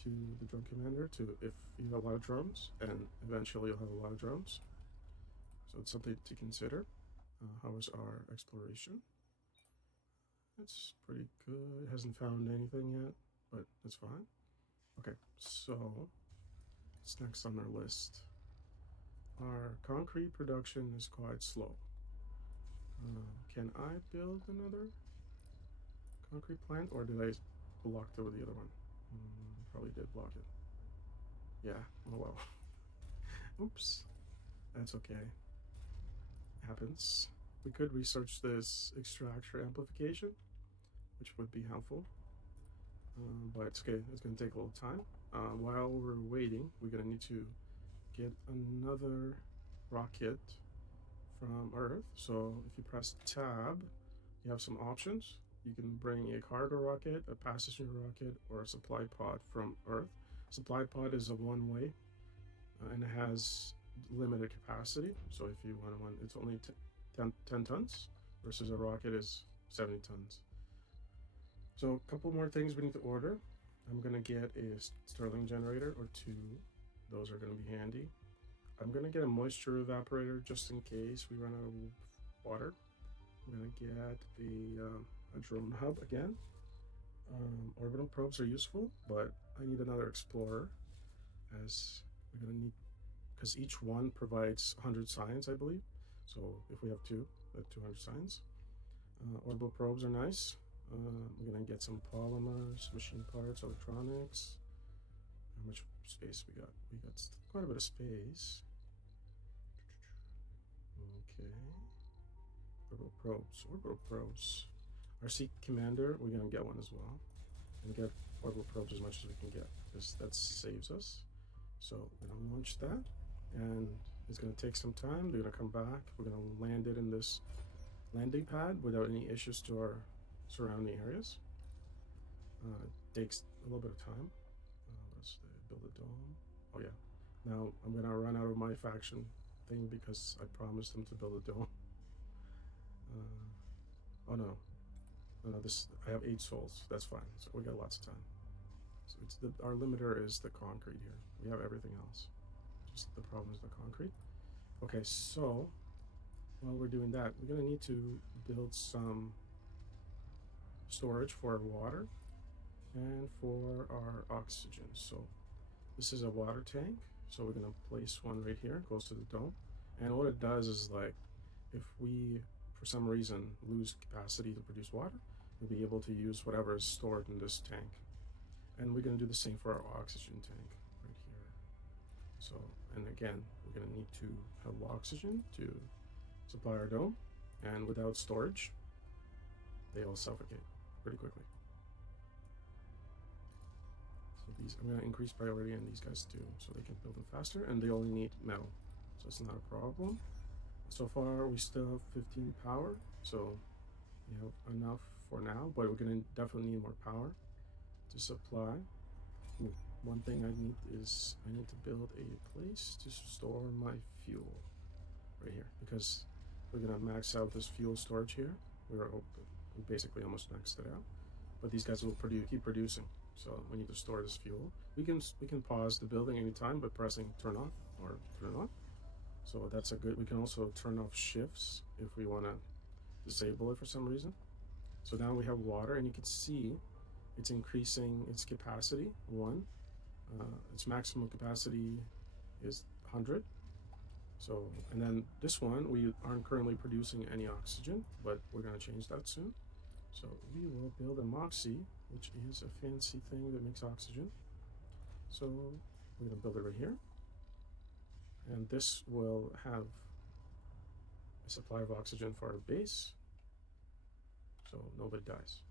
to the drone commander to if you have a lot of drones, and eventually you'll have a lot of drones. So it's something to consider. How is our exploration? It's pretty good. It hasn't found anything yet, but that's fine. Okay, so what's next on our list? Our concrete production is quite slow. Can I build another concrete plant, or did I block over the other one? Probably did block it. Yeah, oh well. Oops, that's okay. Happens. We could research this extractor amplification, which would be helpful, but it's okay. It's going to take a little time. While we're waiting, we're going to need to get another rocket from Earth. So if you press tab, you have some options. You can bring a cargo rocket, a passenger rocket, or a supply pod from Earth. Supply pod is a one-way, and it has limited capacity. So if you want one, it's only 10 tons versus a rocket is 70 tons. So a couple more things we need to order. I'm gonna get a Stirling generator or 2. Those are gonna be handy. I'm gonna get a moisture evaporator just in case we run out of water. I'm gonna get a drone hub again. Orbital probes are useful, but I need another explorer, as we're gonna need, because each one provides 100 science, I believe. So if we have 2, we have 200 science. Orbital probes are nice. We're gonna get some polymers, machine parts, electronics. How much space we got? We got quite a bit of space. Okay. Orbital probes. Orbital probes. RC Commander, we're gonna get one as well. And get orbital probes as much as we can get, because that saves us. So we're gonna launch that, and it's gonna take some time. They're gonna come back. We're gonna land it in this landing pad without any issues to our surrounding areas. It takes a little bit of time. Let's build a dome. Oh yeah. Now I'm gonna run out of my faction thing because I promised them to build a dome. Oh no. No, this, I have 8 souls. That's fine. So we got lots of time. So it's our limiter is the concrete here. We have everything else. Just the problem is the concrete. Okay, so while we're doing that, we're gonna need to build some storage for our water and for our oxygen. So this is a water tank. So we're gonna place one right here, close to the dome. And what it does is like, if we, for some reason, lose capacity to produce water, we'll be able to use whatever is stored in this tank. And we're going to do the same for our oxygen tank right here. So, and again, we're going to need to have oxygen to supply our dome. And without storage, they all suffocate pretty quickly. So these, I'm going to increase priority on these guys too, so they can build them faster, and they only need metal, so it's not a problem. So far, we still have 15 power, so we have enough for now, but we're going to definitely need more power to supply. Ooh, one thing I need is I need to build a place to store my fuel right here, because we're going to max out this fuel storage here. We basically almost maxed it out, but these guys will keep producing. So we need to store this fuel. We can pause the building anytime by pressing turn off or turn on. So that's a good. We can also turn off shifts if we want to disable it for some reason. So now we have water, and you can see it's increasing its capacity. Its maximum capacity is 100. So, and then this one, we aren't currently producing any oxygen, but we're going to change that soon. So we will build a Moxie, which is a fancy thing that makes oxygen. So we're going to build it right here. And this will have a supply of oxygen for our base, so nobody dies.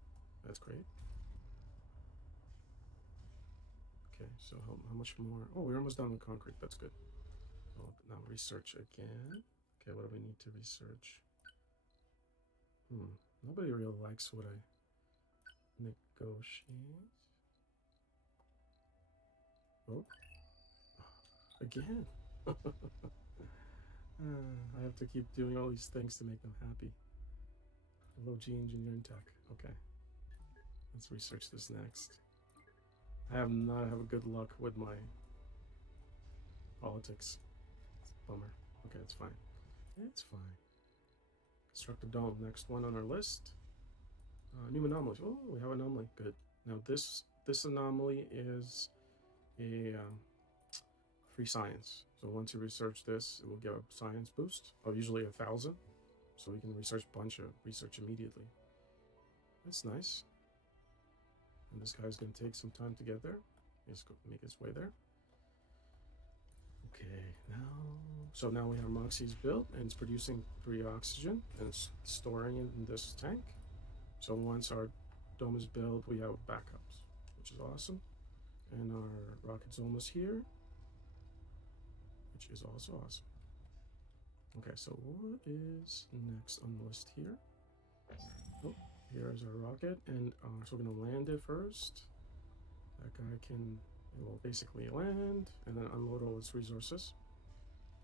That's great. Okay, so how much more? Oh, we're almost done with concrete. That's good. Oh, now research again. Okay, what do we need to research? Nobody really likes what I negotiate. Oh, again. I have to keep doing all these things to make them happy. Low G engineering tech. Okay. Let's research this next. I have not had good luck with my politics. Bummer. Okay, it's fine. It's fine. Construct a dome. Next one on our list. New anomalies. Oh, we have an anomaly. Good. Now this anomaly is a free science. So once you research this, it will give a science boost of usually 1,000. So we can research a bunch of research immediately. That's nice. And this guy's going to take some time to get there. He's going to make his way there. Okay, so now we have Moxie's built, and it's producing free oxygen, and it's storing it in this tank. So once our dome is built, we have backups, which is awesome. And our rocket's almost here, which is also awesome. Okay, so what is next on the list here? Oh, here's our rocket, and so we're gonna land it first. That guy will basically land and then unload all its resources.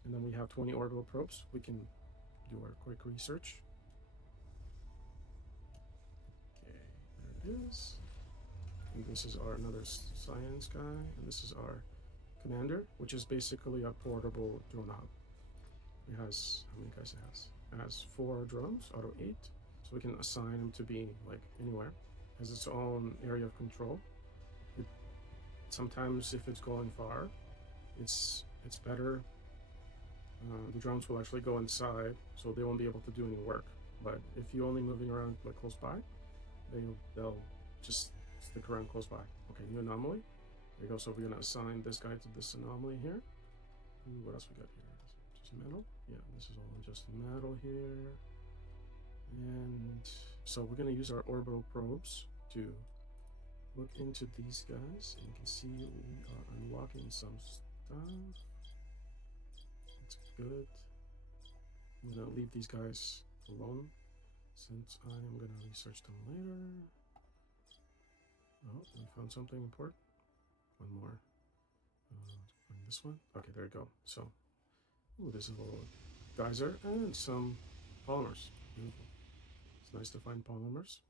And then we have 20 orbital probes. We can do our quick research. Okay, there it is. And this is our another science guy, and this is our commander, which is basically a portable drone hub. It has, how many guys it has? It has 4 drones out of 8, so we can assign them to be like anywhere. It has its own area of control. Sometimes if it's going far, it's better. The drones will actually go inside, so they won't be able to do any work. But if you're only moving around like close by, they'll just stick around close by. Okay, new anomaly. There you go. So we're gonna assign this guy to this anomaly here. Ooh, what else we got here? Just metal. Yeah, this is all just metal here. And so we're gonna use our orbital probes to look into these guys, and you can see we are unlocking some stuff. It's good. I'm gonna leave these guys alone since I am gonna research them later. Oh, we found something important. One more. Find this one. Okay, there we go. So, ooh, this is a little geyser and some polymers. Beautiful. It's nice to find polymers.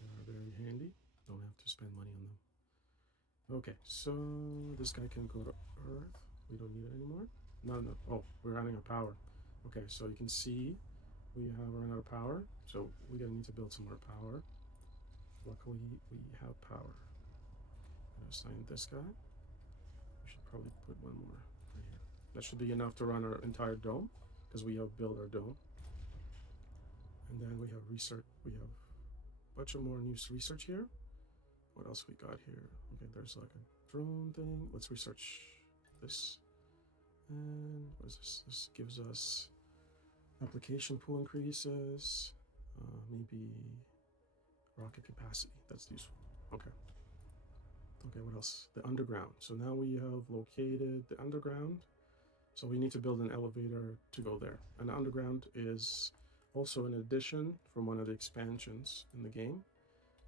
They are very handy. Don't have to spend money on them. Okay, so this guy can go to Earth. We don't need it anymore. No. Oh, we're running out of power. Okay, so you can see we have run out of power. So we're gonna need to build some more power. Luckily, we have power. I'm gonna assign this guy. We should probably put one more right here. That should be enough to run our entire dome, because we have built our dome. And then we have research. We have a bunch of more new research here. What else we got here? Okay, there's like a drone thing. Let's research this. And what is this? This gives us application pool increases. Maybe rocket capacity. That's useful. Okay. Okay, what else? The underground. So now we have located the underground. So we need to build an elevator to go there. And the underground is also an addition from one of the expansions in the game.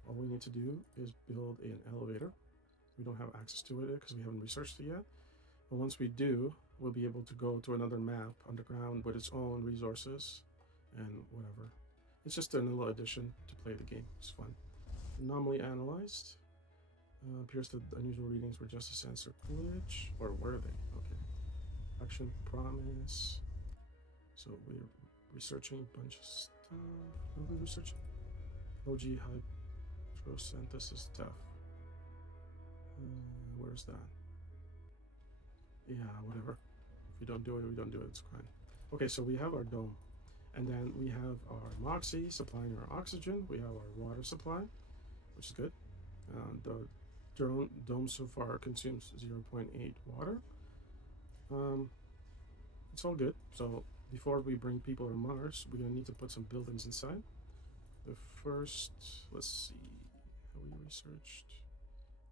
All we need to do is build an elevator. We don't have access to it because we haven't researched it yet. But once we do, we'll be able to go to another map underground with its own resources and whatever. It's just a little addition to play the game. It's fun. Anomaly analyzed. Appears that unusual readings were just a sensor glitch. Or were they? Okay. Action promise. So we're researching a bunch of stuff. What are we researching? OG hydrosynthesis stuff. Where's that? Yeah, whatever. If we don't do it, we don't do it. It's fine. Okay, so we have our dome. And then we have our Moxie supplying our oxygen. We have our water supply, which is good. The dome so far consumes 0.8 water. It's all good. So before we bring people to Mars, we're gonna need to put some buildings inside. The first, let's see, have we researched?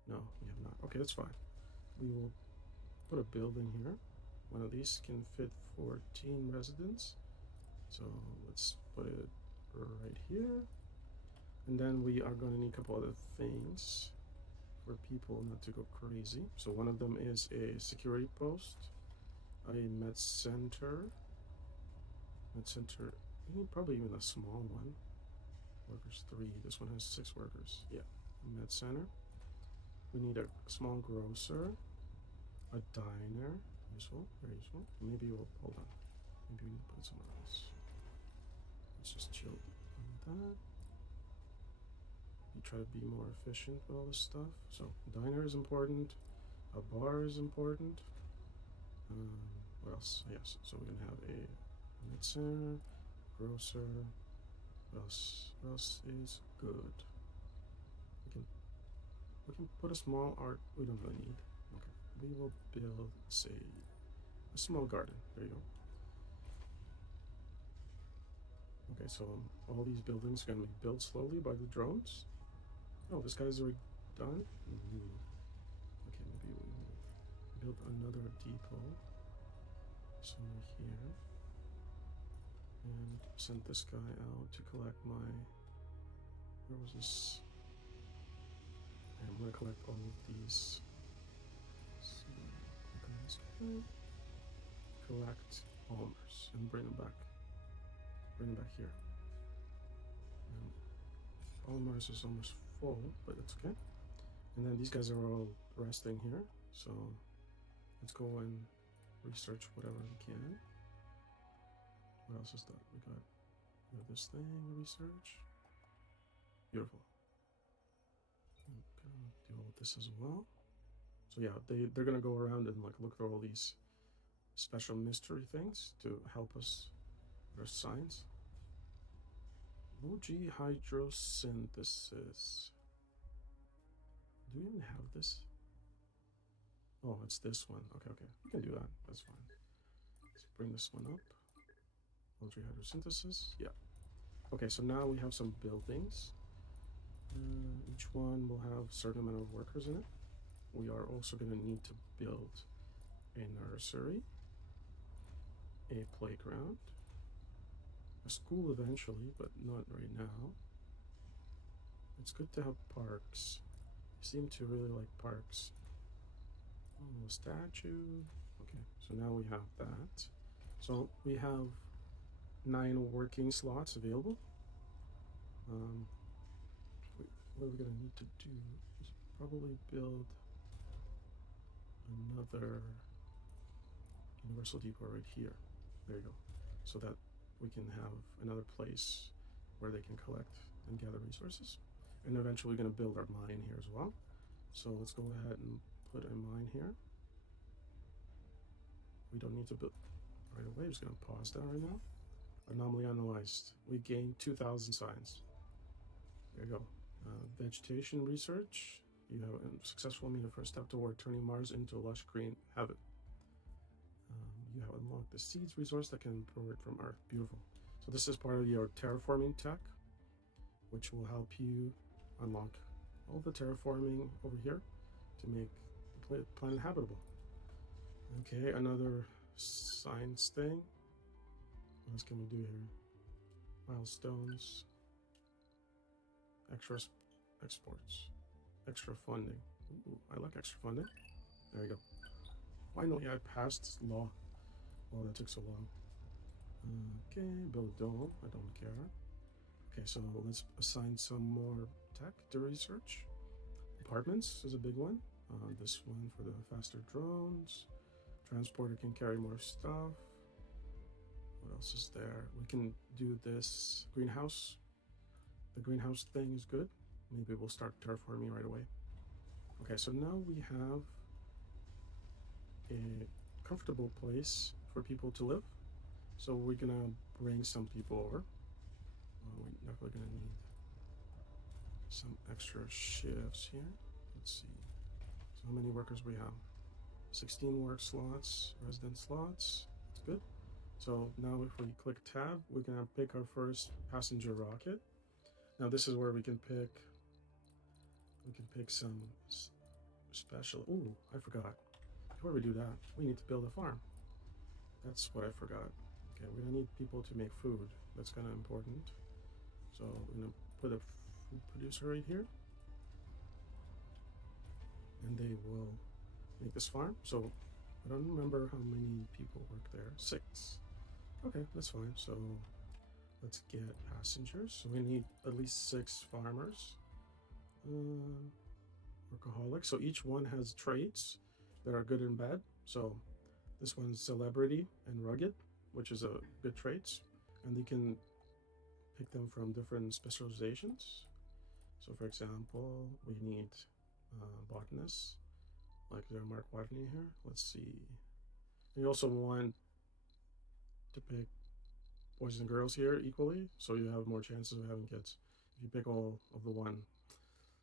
No, we have not. Okay, that's fine. We will put a building here. One of these can fit 14 residents. So let's put it right here. And then we are going to need a couple other things for people not to go crazy. So one of them is a security post, a med center, probably even a small one. Workers 3. This one has 6 workers. Yeah, a med center. We need a small grocer, a diner. Useful, very useful. Maybe we'll hold on. Maybe we need to put it somewhere else. Let's just chill on that. We try to be more efficient with all this stuff. So diner is important. A bar is important. What else? Yes. So we're gonna have a med center, grocer. What else? What else is good? We can put a small art. We don't really need. Okay. We will build, say, a small garden. There you go. Okay, so all these buildings are going to be built slowly by the drones. Oh, this guy's already done? Okay, maybe we build another depot somewhere here. And send this guy out to collect my... Where was this? I'm going to collect all of these. So, click on this guy. Collect polymers and bring them back. Bring them back here. And polymers is almost full, but it's okay. And then these guys are all resting here. So let's go and research whatever we can. What else is that? We got this thing, research. Beautiful. Okay, deal with this as well. So yeah, they're gonna go around and like look through all these special mystery things to help us with our science. OG hydrosynthesis. Do we even have this? Oh, it's this one. Okay, we can do that. That's fine. Let's bring this one up. OG hydrosynthesis. Yeah. Okay, so now we have some buildings. Each one will have a certain amount of workers in it. We are also going to need to build a nursery, a playground, a school eventually, but not right now. It's good to have parks. I seem to really like parks. Oh, a statue. Okay, so now we have that. So we have 9 working slots available. What we're going to need to do is probably build another universal depot right here. There you go. So that we can have another place where they can collect and gather resources. And eventually we're going to build our mine here as well. So let's go ahead and put a mine here. We don't need to build right away. I'm just gonna pause that right now. Anomaly analyzed. We gained 2,000 signs. There you go. Vegetation research. You have successfully made the first step toward turning Mars into a lush green heaven. You have unlocked the seeds resource that can provide from Earth. Beautiful. So this is part of your terraforming tech, which will help you unlock all the terraforming over here to make the planet habitable. Okay, another science thing. What else can we do here? Milestones. Extra exports. Extra funding. Ooh, I like extra funding. There you go. Finally, I passed law. Oh, that took so long. Okay, build a dome. I don't care. Okay, so let's assign some more tech to research. Apartments is a big one. This one for the faster drones. Transporter can carry more stuff. What else is there? We can do this greenhouse. The greenhouse thing is good. Maybe we'll start terraforming right away. Okay, so now we have a comfortable place for people to live. So we're gonna bring some people over. We're definitely gonna need some extra shifts here. Let's see. So how many workers we have? 16 work slots, resident slots. That's good. So now if we click tab, we're gonna pick our first passenger rocket. Now this is where we can pick some special. Ooh, I forgot. Before we do that, we need to build a farm. That's what I forgot. Okay, we're gonna need people to make food. That's kind of important. So we're gonna put a food producer right here, and they will make this farm. So I don't remember how many people work there. 6. Okay, that's fine. So let's get passengers. So we need at least 6 farmers. Workaholics. So each one has traits that are good and bad. So this one's celebrity and rugged, which is a good traits, and you can pick them from different specializations. So for example, we need botanists, like Mark Watney here. Let's see. You also want to pick boys and girls here equally, so you have more chances of having kids. If you pick all of the one,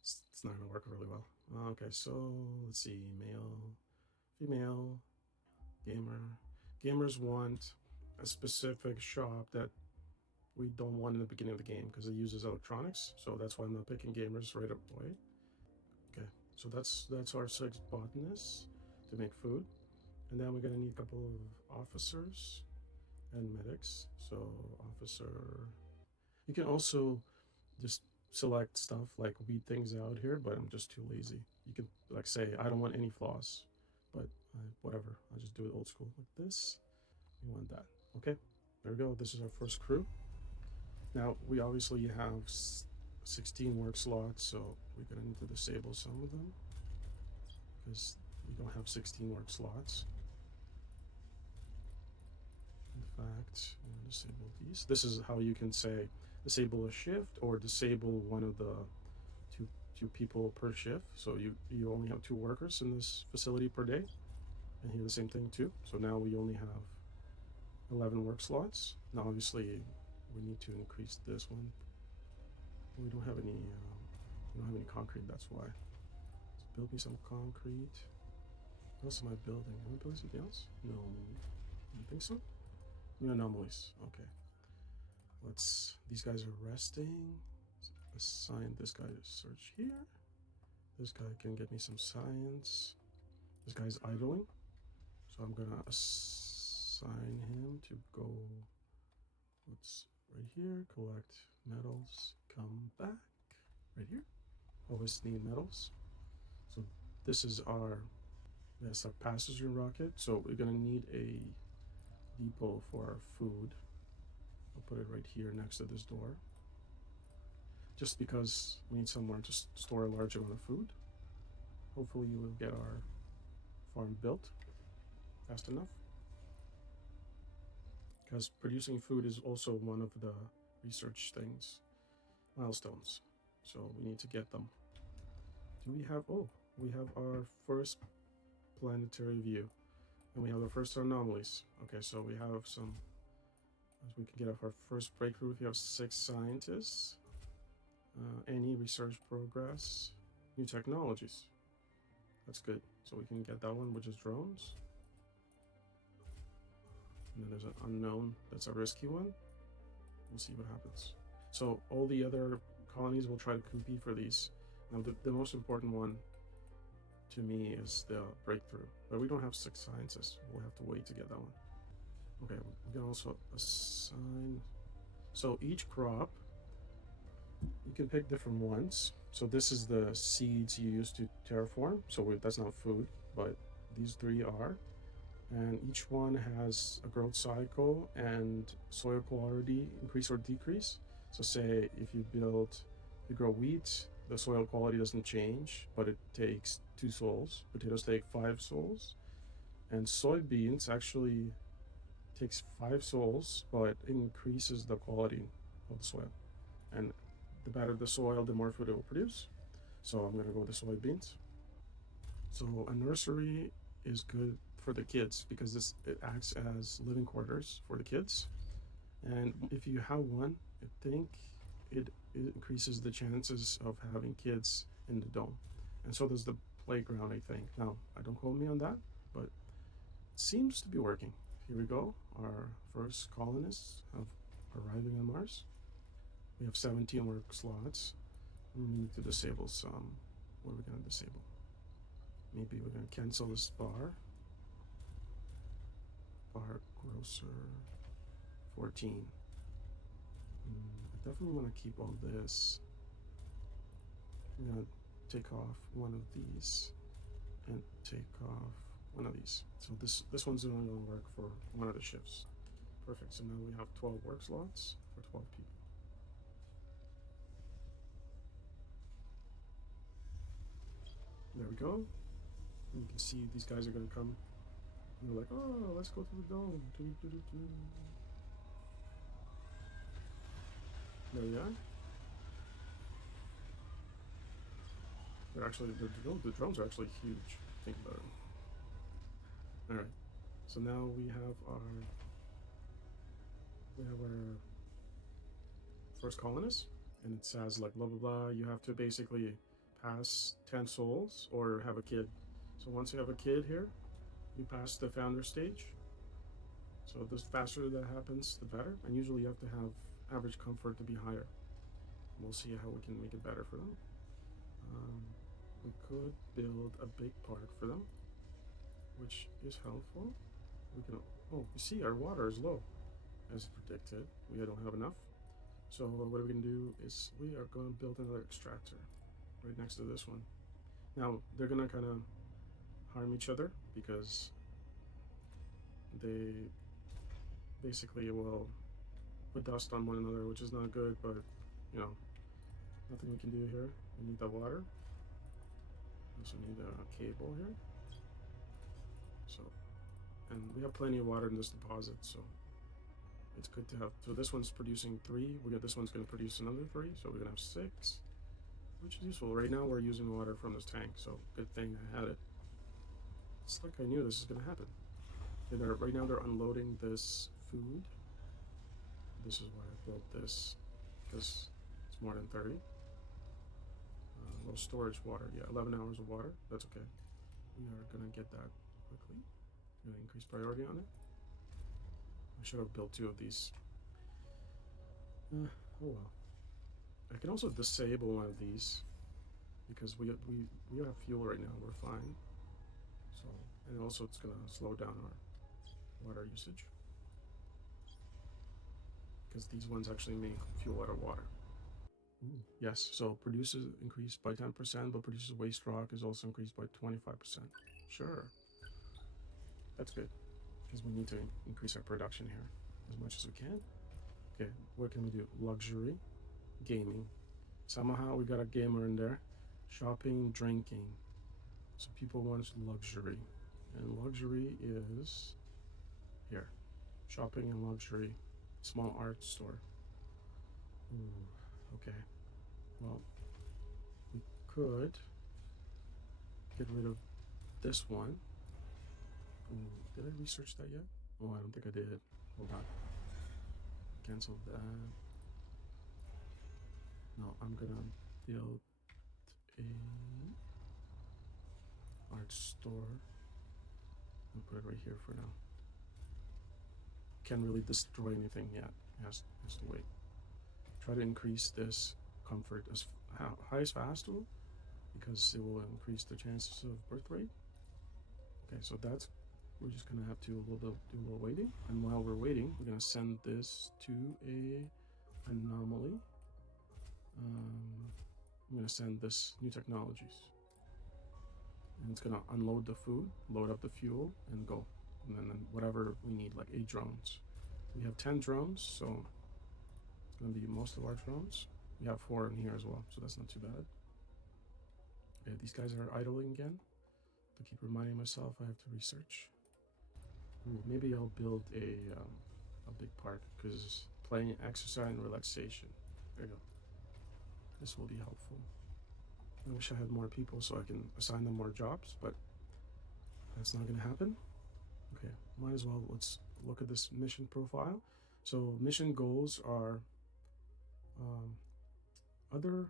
it's not going to work really well. Okay, so let's see. Male, female, gamer. Gamers want a specific shop that we don't want in the beginning of the game because it uses electronics. So that's why I'm not picking gamers right away. Okay, so that's our 6 botanists to make food. And then we're going to need a couple of officers and medics. So officer, you can also just select stuff like weed things out here, but I'm just too lazy. You can like say I don't want any flaws, but whatever, I'll just do it old school like this. We want that. Okay, there we go. This is our first crew. Now we obviously have 16 work slots, so we're gonna need to disable some of them because we don't have 16 work slots. In fact, I'm gonna disable these. This is how you can say disable a shift or disable one of the two people per shift. So you only have 2 workers in this facility per day. And here the same thing too. So now we only have 11 work slots. Now obviously we need to increase this one. We don't have any concrete, that's why. So build me some concrete. What else am I building? Am I building something else? No. I don't think so. New anomalies. Okay. These guys are resting. Assign this guy to search here. This guy can get me some science. This guy's idling. So I'm gonna assign him to go, what's right here, collect metals, come back, right here. Always need metals. So this is our passenger rocket. So we're gonna need a depot for our food. I'll put it right here next to this door. Just because we need somewhere to store a large amount of food. Hopefully you will get our farm built fast enough. Because producing food is also one of the research things, milestones. So we need to get them. Do we have, we have our first planetary view. And we have the first anomalies. Okay, so we have some, as we can get off our first breakthrough. If you have 6 scientists, any research progress, new technologies. That's good. So we can get that one, which is drones. And then there's an unknown, that's a risky one. We'll see what happens. So all the other colonies will try to compete for these. Now the most important one to me is the breakthrough, but we don't have 6 scientists. We'll have to wait to get that one. Okay, we can also assign, so each crop you can pick different ones. So this is the seeds you use to terraform, so that's not food, but these 3 are, and each one has a growth cycle and soil quality increase or decrease. So say if you grow wheat, the soil quality doesn't change, but it takes 2 souls. Potatoes take 5 souls, and soybeans actually takes 5 souls, but increases the quality of the soil. And the better the soil, the more food it will produce. So I'm gonna go with the soybeans. So a nursery is good for the kids because it acts as living quarters for the kids. And if you have one, I think it increases the chances of having kids in the dome. And so does the playground, I think. Now, don't quote me on that, but it seems to be working. Here we go. Our first colonists have arriving on Mars. We have 17 work slots. We need to disable some. What are we going to disable? Maybe we're going to cancel this bar. Bar grocer 14. I definitely want to keep all this. I'm going to take off one of these and take off one of these. So this one's only going to work for one of the shifts. Perfect. So now we have 12 work slots for 12 people. There we go. And you can see these guys are going to come. And they're like, oh, let's go to the dome. There we are. They're actually, the drones are actually huge. Think about it. All right. So now we have our first colonist, and it says like blah blah blah. You have to basically pass 10 souls or have a kid. So once you have a kid here, you pass the founder stage. So the faster that happens, the better. And usually you have to have average comfort to be higher. We'll see how we can make it better for them. We could build a big park for them, which is helpful. We can, oh, you see our water is low, as predicted. We don't have enough. So what we can do is we are going to build another extractor right next to this one. Now they're gonna kind of harm each other because they basically will put dust on one another, which is not good, but you know, nothing we can do here. We need the water. We also need a cable here. So, and we have plenty of water in this deposit, so it's good to have. So this one's producing 3. This one's going to produce another 3, so we're going to have 6, which is useful. Right now we're using water from this tank, so good thing I had it. It's like I knew this was going to happen. And right now they're unloading this food. This is why I built this, because it's more than 30. Low storage water, yeah, 11 hours of water, that's okay. We are gonna get that quickly. I'm gonna increase priority on it. I should have built 2 of these. Oh well. I can also disable one of these because we have fuel right now, we're fine. So, and also it's gonna slow down our water usage because these ones actually make fuel out of water. Yes, so produces increased by 10%, but produces waste rock is also increased by 25%. Sure. That's good, because we need to increase our production here as much as we can. Okay, what can we do? Luxury, gaming. Somehow we got a gamer in there. Shopping, drinking. So people want luxury. And luxury is here. Shopping and luxury. Small art store. Ooh, okay. Well, we could get rid of this one. Did I research that yet? Oh, I don't think I did. Hold on. Cancel that. No, I'm gonna build a art store. I'll put it right here for now. Can't really destroy anything yet. It has to wait. Try to increase this comfort as high as possible because it will increase the chances of birth rate. Okay, so that's, we're just gonna have to do a little waiting, and while we're waiting, we're gonna send this to a anomaly. I'm gonna send this new technologies, and it's gonna unload the food, load up the fuel, and go. And then whatever we need, like 8 drones. We have 10 drones, so it's gonna be most of our drones. We have 4 in here as well, so that's not too bad. Okay, these guys are idling again. To keep reminding myself I have to research. Maybe I'll build a big park, because playing, exercise, and relaxation. There you go. This will be helpful. I wish I had more people so I can assign them more jobs, but that's not gonna happen. Okay, might as well, let's look at this mission profile. So mission goals are other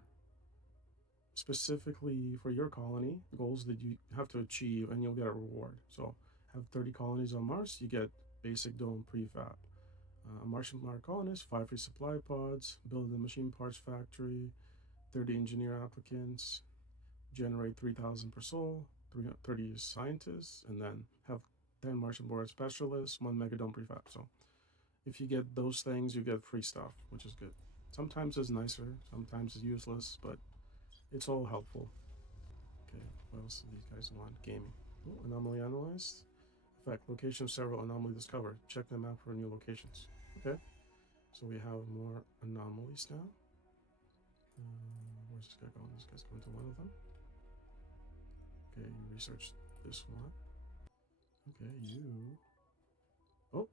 specifically for your colony, goals that you have to achieve, and you'll get a reward. So have 30 colonies on Mars, you get basic dome prefab. Martian Mars colonist, 5 free supply pods, build a machine parts factory, 30 engineer applicants, generate 3,000 per soul, 30 scientists, and then have 10 Martian board specialists, 1 megadome prefab. So if you get those things, you get free stuff, which is good. Sometimes it's nicer, sometimes it's useless, but it's all helpful. Okay, what else do these guys want? Gaming. Oh, anomaly analyzed. Effect, location of several anomalies discovered. Check the map for new locations. Okay, so we have more anomalies now. Where's this guy going? This guy's going to one of them. Okay, you researched this one. Okay, you. Oh,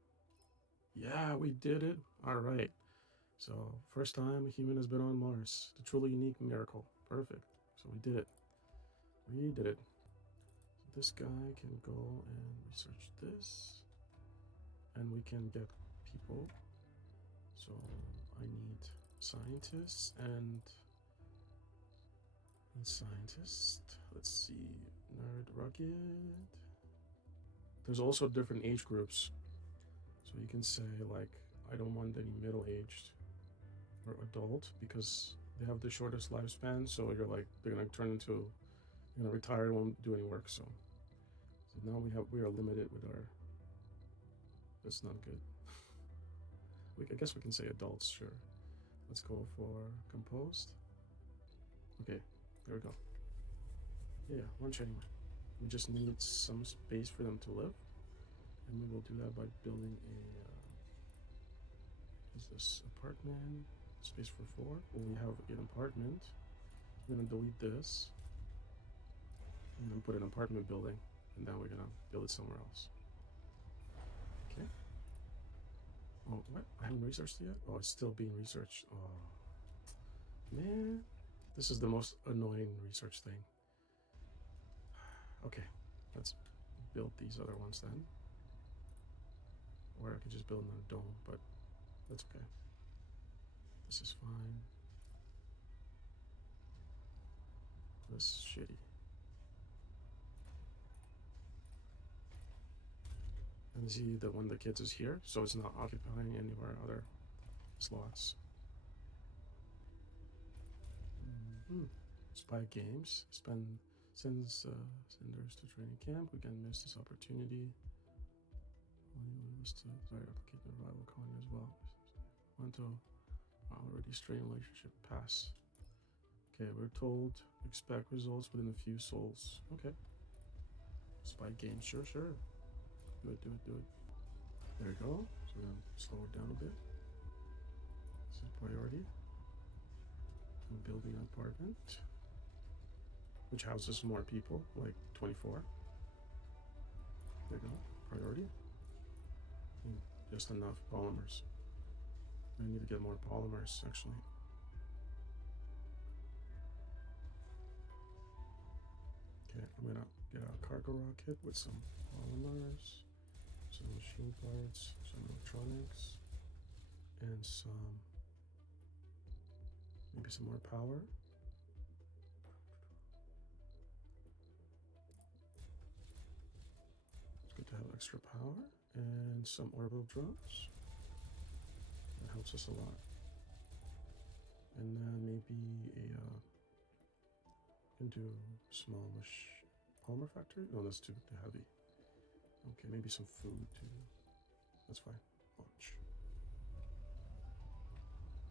yeah, we did it. All right. So, first time a human has been on Mars. The truly unique miracle. Perfect. So we did it. We did it. So this guy can go and research this. And we can get people. So I need scientists and scientist. Let's see. Nerd, rugged. There's also different age groups. So you can say, like, I don't want any middle-aged or adult because they have the shortest lifespan. So you're like, they're gonna turn into, you're gonna retire and won't do any work. So now we are limited with our. That's not good. I guess we can say adults, sure. Let's go for composed. Okay, there we go. Yeah, lunch anyway. We just need some space for them to live, and we will do that by building a. Is this apartment? Space for 4. Well, we have an apartment. We're gonna delete this, and then put an apartment building, and then we're gonna build it somewhere else. Okay. Oh, what? I haven't researched it yet? Oh, it's still being researched. Oh, man. This is the most annoying research thing. Okay, let's build these other ones then. Or I could just build another dome, but that's okay. This is fine. This is shitty. And see that one of the kids is here, so it's not occupying any of our other slots. Spy games. Sends senders to training camp. We can miss this opportunity. To replicate the rival colony as well. Want to already strained relationship pass. Okay, we're told expect results within a few souls. Okay. Spy game, sure. Do it. There we go. So we're gonna slow it down a bit. This is priority. I'm building an apartment, which houses more people, like 24. There you go. Priority. Just enough polymers. I need to get more polymers, actually. Okay, I'm gonna get a cargo rocket with some polymers. some machine parts, some electronics, and maybe some more power. It's good to have extra power and some orbital drones. That helps us a lot. And then maybe can do small polymer factory. No, that's too heavy. Okay, maybe some food too. That's fine. Launch.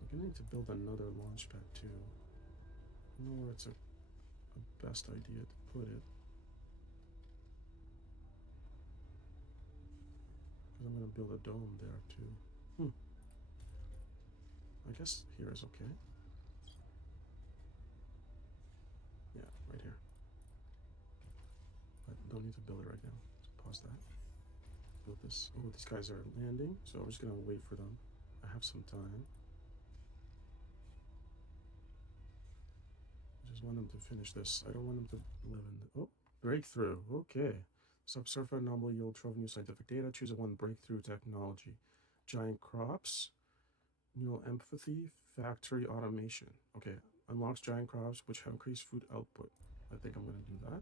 We're gonna need to build another launch pad too. I don't know where it's a best idea to put it. Because I'm gonna build a dome there too. I guess here is okay. Yeah, right here. But don't need to build it right now. So pause that. Build this. Oh, these guys are landing, so I'm just gonna wait for them. I have some time. I just want them to finish this. I don't want them to live in the... Oh, breakthrough. Okay. Subsurface anomaly yield 12 new scientific data. Choose a one breakthrough technology. Giant crops. Neural empathy. Factory automation. Okay. Unlocks giant crops which have increased food output. I think I'm going to do that.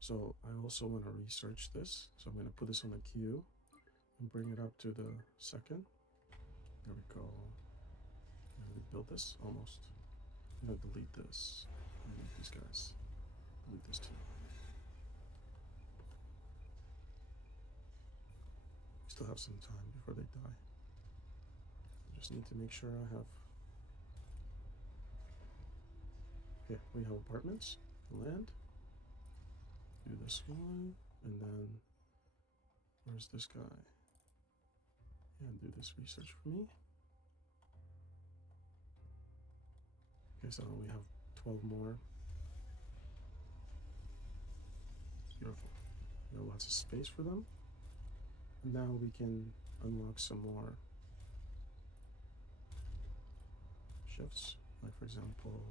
So I also want to research this. So I'm going to put this on the queue and bring it up to the second. There we go. Did we build this? Almost. I'm going to delete this. Delete these guys. Delete this too. We still have some time before they die. I just need to make sure I have... Okay, we have apartments. Land. Do this one. And then... Where's this guy? And do this research for me. Okay, so we have 12 more. Beautiful. We have lots of space for them. And now we can unlock some more shifts. Like, for example,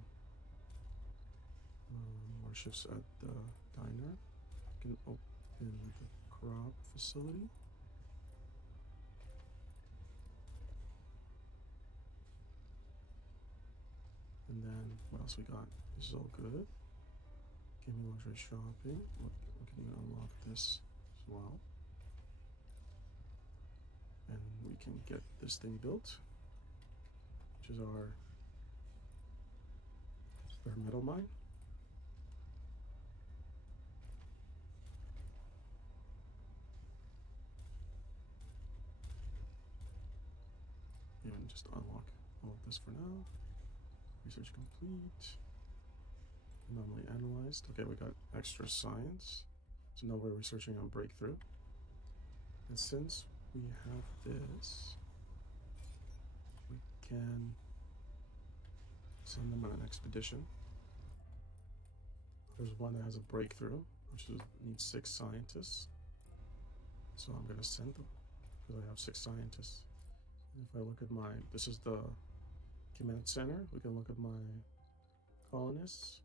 more shifts at the diner. We can open the crop facility. And then, what else we got? This is all good. Gaming, luxury shopping. Look, we can even unlock this as well. And we can get this thing built, which is our metal mine. And just unlock all of this for now. Research complete. Anomaly analyzed. Okay, we got extra science. So now we're researching on breakthrough. And since we have this, we can send them on an expedition. There's one that has a breakthrough, which needs 6 scientists. So I'm gonna send them because I have 6 scientists. And if I look at my, this is the command center. We can look at my colonists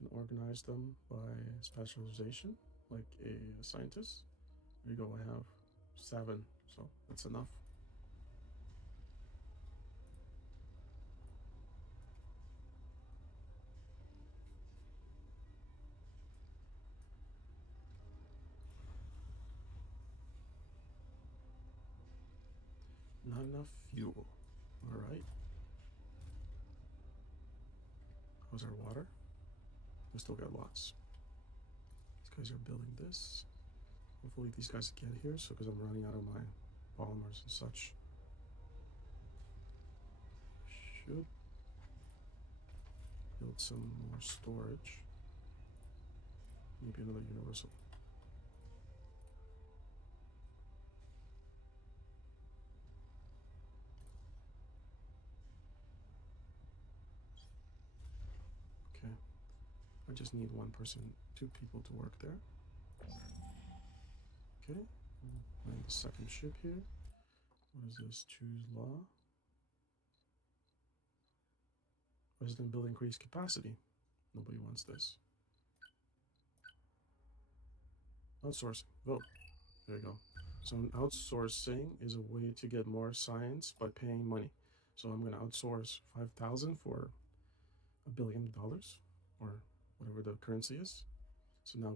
and organize them by specialization, like a scientist. There you go. I have 7, so that's enough. Not enough fuel. All right. How's our water? We still got lots. These guys are building this. Hopefully these guys get here, so because I'm running out of my polymers and such. Should build some more storage. Maybe another universal. Okay. I just need 1 person, 2 people to work there. Okay. And the second ship here. What is this? Choose law. Resident building increase capacity. Nobody wants this. Outsourcing. Vote. There you go. So outsourcing is a way to get more science by paying money. So I'm going to outsource 5,000 for $1 billion or whatever the currency is. So now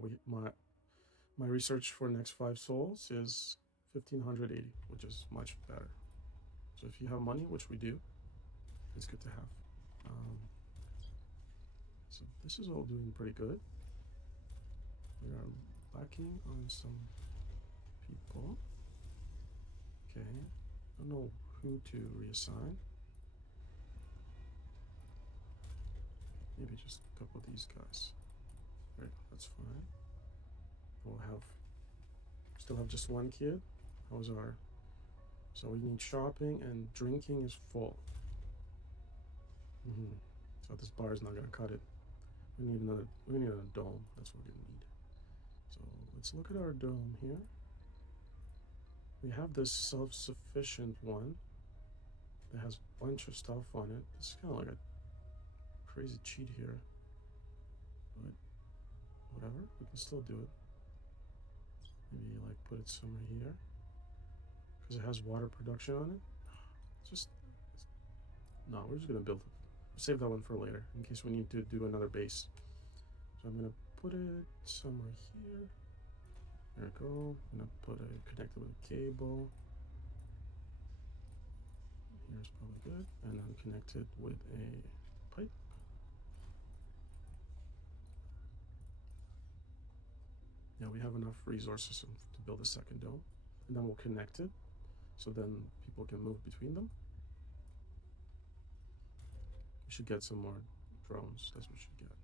my research for next 5 sols is 1,580, which is much better. So if you have money, which we do, it's good to have. So this is all doing pretty good. We are lacking on some people. Okay, I don't know who to reassign. Maybe just a couple of these guys. Right, that's fine. We'll still have just one kid. How's our? So we need shopping and drinking is full. So this bar is not gonna cut it. We need a dome. That's what we're gonna need. So let's look at our dome here. We have this self-sufficient one that has a bunch of stuff on it. It's kind of like a crazy cheat here, but whatever, we can still do it. Maybe like put it somewhere here because it has water production on it. No, we're just gonna build it. Save that one for later in case we need to do another base. So I'm gonna put it somewhere here. There we go. I'm gonna put it connected with a cable. Here's probably good, and then connect it with a pipe. Yeah, we have enough resources to build a second dome, and then we'll connect it so then people can move between them. We should get some more drones. That's what we should get.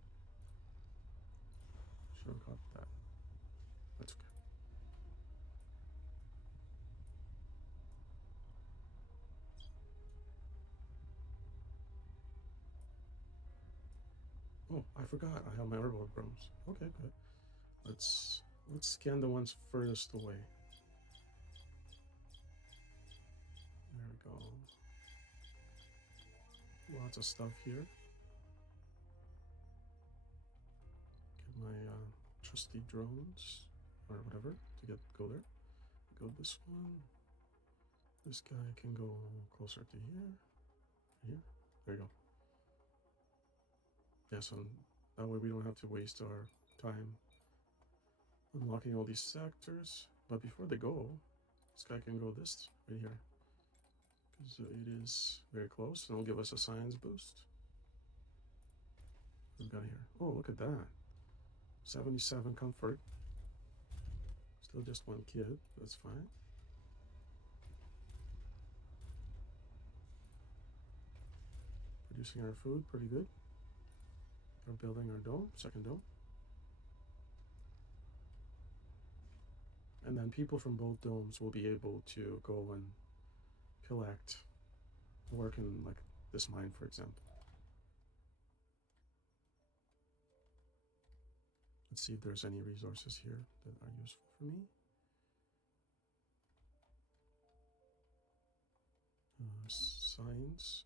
Should have got that. That's okay. Oh, I forgot. I have my orbital drones. Okay, good. Let's scan the ones furthest away. There we go. Lots of stuff here. Get my trusty drones or whatever to go there. Go this one. This guy can go closer to here. Here. There you go. Yeah, so that way we don't have to waste our time unlocking all these sectors. But before they go, this guy can go this right here. Because it is very close and it'll give us a science boost. We've got here. Oh, look at that. 77 comfort. Still just one kid. That's fine. Producing our food, pretty good. We're building our dome, second dome. And then people from both domes will be able to go and collect, work in like this mine, for example. Let's see if there's any resources here that are useful for me. Science.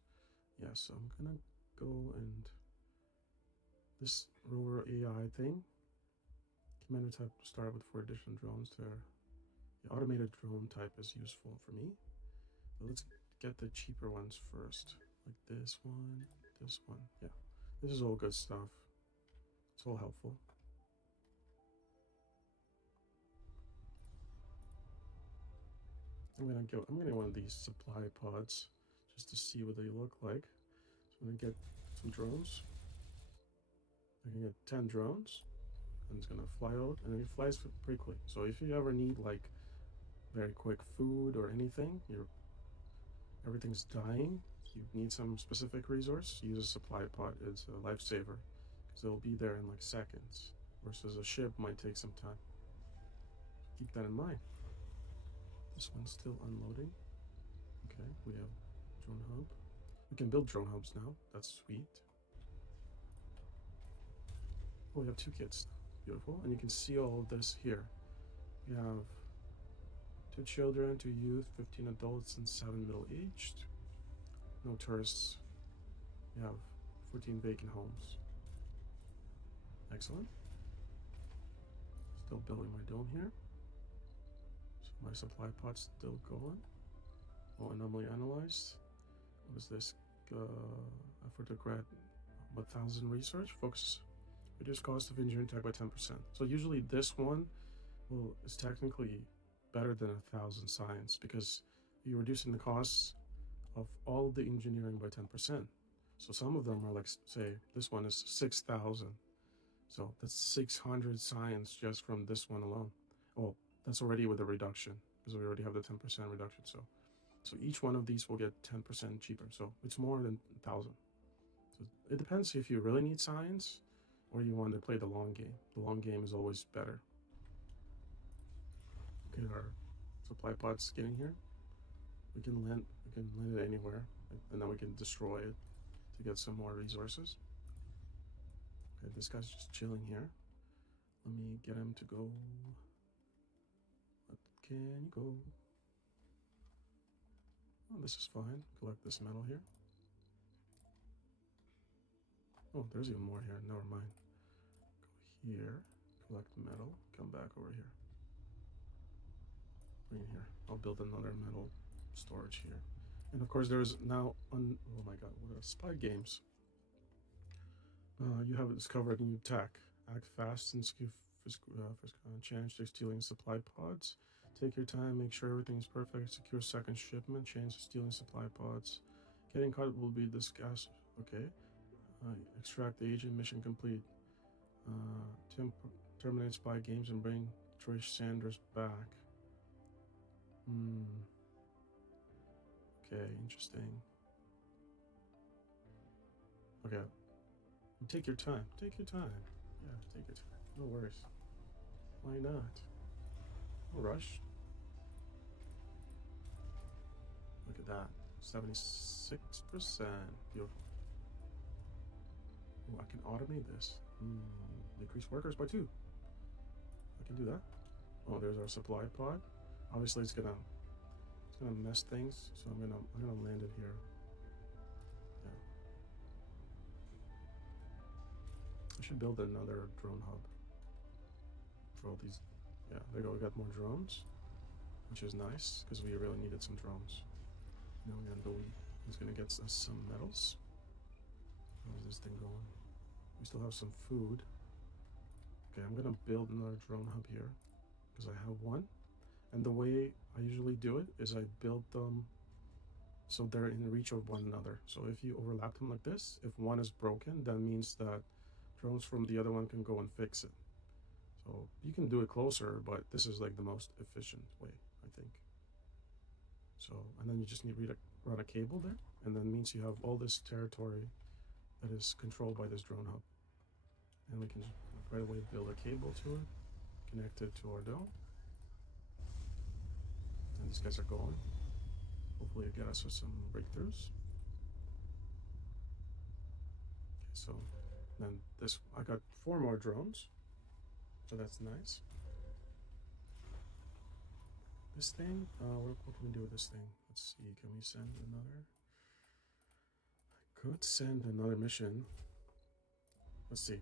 Yeah, so I'm gonna go and this rover AI thing. Commander type to start with 4 additional drones there. The automated drone type is useful for me. But let's get the cheaper ones first. Like this one. Yeah. This is all good stuff. It's all helpful. I'm gonna one of these supply pods just to see what they look like. So I'm gonna get some drones. I can get 10 drones, and it's gonna fly out, and it flies pretty quick. So if you ever need like very quick food or anything, everything's dying, you need some specific resource, use a supply pod. It's a lifesaver because it'll be there in like seconds, versus a ship might take some time. Keep that in mind. This one's still unloading. Okay, we have drone hub. We can build drone hubs now. That's sweet. Oh, we have 2 kids. Beautiful. And you can see all of this here. We have 2 children, 2 youth, 15 adults, and 7 middle-aged. No tourists. We have 14 vacant homes. Excellent. Still building my dome here. So My supply pod's still going. Oh, anomaly analyzed. What is this? Effort to grant 1,000 research. Focus. Reduce cost of engineering tech by 10%. So usually this one is technically better than 1,000 science because you're reducing the costs of all the engineering by 10%. So some of them are like, say, this one is 6,000. So that's 600 science just from this one alone. Oh, that's already with a reduction because we already have the 10% reduction. So each one of these will get 10% cheaper. So it's more than 1,000. So it depends if you really need science or you want to play the long game. The long game is always better. Okay, our supply pod's getting here. We can land it anywhere, and then we can destroy it to get some more resources. Okay, this guy's just chilling here. Let me get him to go. What can you go? Oh, this is fine. Collect this metal here. Oh, there's even more here. Never mind. Go here, collect metal, come back over here. Bring it here. I'll build another metal storage here. And of course, there's now oh my god, what are spy games? You have discovered new tech. Act fast and change to stealing supply pods. Take your time, make sure everything's perfect. Secure second shipment. Change to stealing supply pods. Getting caught will be discussed. Okay. Extract the agent. Mission complete. Terminate spy games and bring Trish Sanders back. Okay, interesting. Okay. Take your time. Take your time. Yeah, take your time. No worries. Why not? No rush. Look at that. 76%. Beautiful. Oh, I can automate this. Decrease workers by 2. I can do that. Oh, there's our supply pod. Obviously, it's gonna mess things, so I'm gonna land it here. Yeah. I should build another drone hub for all these. Yeah, there you go. We got more drones, which is nice because we really needed some drones. Now we're gonna go. He's gonna get us some metals. How's this thing going? We still have some food. Okay, I'm gonna build another drone hub here because I have one. And the way I usually do it is I build them so they're in reach of one another. So if you overlap them like this, if one is broken, that means that drones from the other one can go and fix it. So you can do it closer, but this is like the most efficient way, I think. So, and then you just need to run a cable there, and then means you have all this territory that is controlled by this drone hub. And we can right away build a cable to it, connect it to our dome. And these guys are going. Hopefully it'll get us with some breakthroughs. Okay, so then I got 4 more drones. So that's nice. This thing, what can we do with this thing? Let's see, can we send another? I could send another mission. Let's see.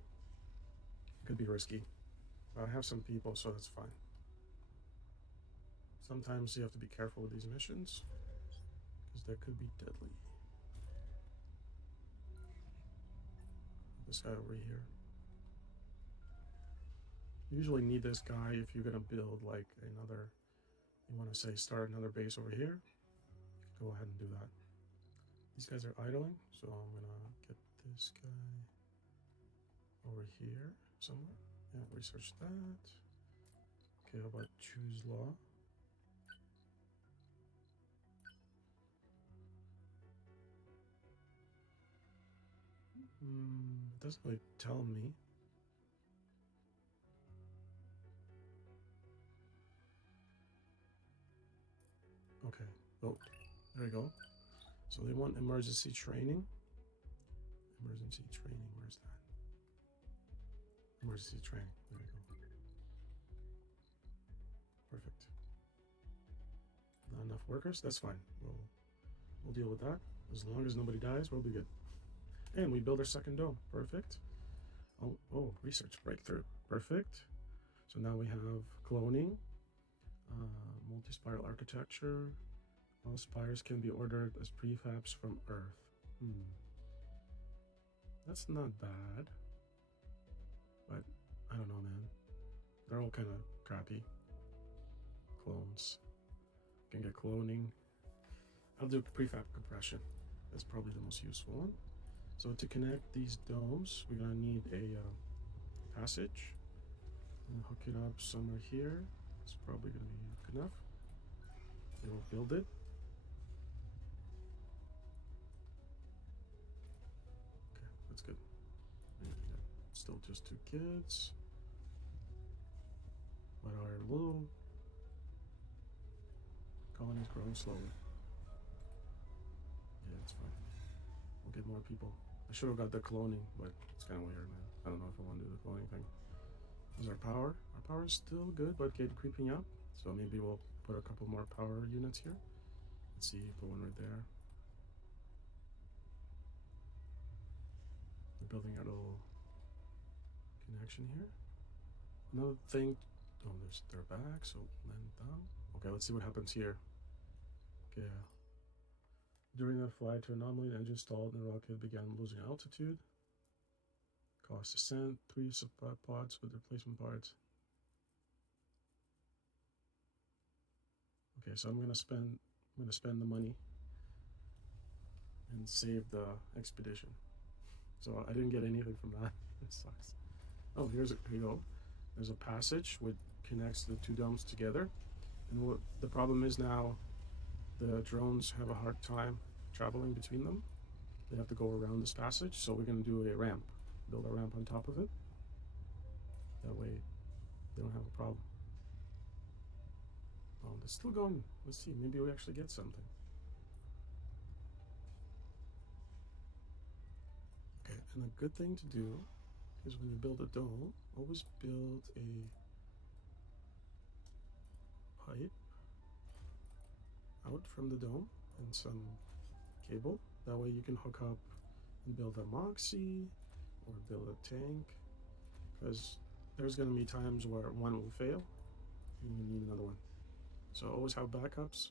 Could be risky. I have some people, so that's fine. Sometimes you have to be careful with these missions because they could be deadly. This guy over here. You usually need this guy if you're gonna build like another. You want to say start another base over here. You can go ahead and do that. These guys are idling, so I'm gonna get this guy over here somewhere. Yeah, research that. Okay, how about choose law? It doesn't really tell me. Okay, oh, there you go. So they want emergency training. Emergency training, where's that? Emergency training, there you go. Perfect. Not enough workers, that's fine. We'll deal with that. As long as nobody dies, we'll be good. And we build our second dome, perfect. Oh, research breakthrough, perfect. So now we have cloning. Multi-spiral architecture. All spires can be ordered as prefabs from Earth. That's not bad. But I don't know, man. They're all kind of crappy. Clones. Can get cloning. I'll do prefab compression. That's probably the most useful one. So to connect these domes, we're gonna need a passage. And hook it up somewhere here. It's probably gonna be good enough. Then we'll build it. Okay, that's good. Still just 2 kids. But our little colony is growing slowly. Yeah, it's fine. We'll get more people. I should have got the cloning, but it's kind of weird, man. I don't know if I want to do the cloning thing. Is our power? Our power is still good, but creeping up. So maybe we'll put a couple more power units here. Let's see, put one right there. We're building our little connection here. Another thing. Oh, they're back, so land down. Okay, let's see what happens here. Okay. During the flight to anomaly, the engine stalled and the rocket began losing altitude. Cost descent, 3 supply pods with replacement parts. Okay, so I'm gonna spend the money and save the expedition. So I didn't get anything from that. It sucks. Oh, here you go. There's a passage which connects the 2 domes together. And what the problem is now, the drones have a hard time traveling between them. They have to go around this passage, so we're going to do a ramp. Build a ramp on top of it. That way they don't have a problem. Oh, they're still going. Let's see, maybe we actually get something. Okay, and a good thing to do is when you build a dome, always build a pipe out from the dome and some cable. That way you can hook up and build a Moxie or build a tank, because there's going to be times where one will fail and you need another one. So always have backups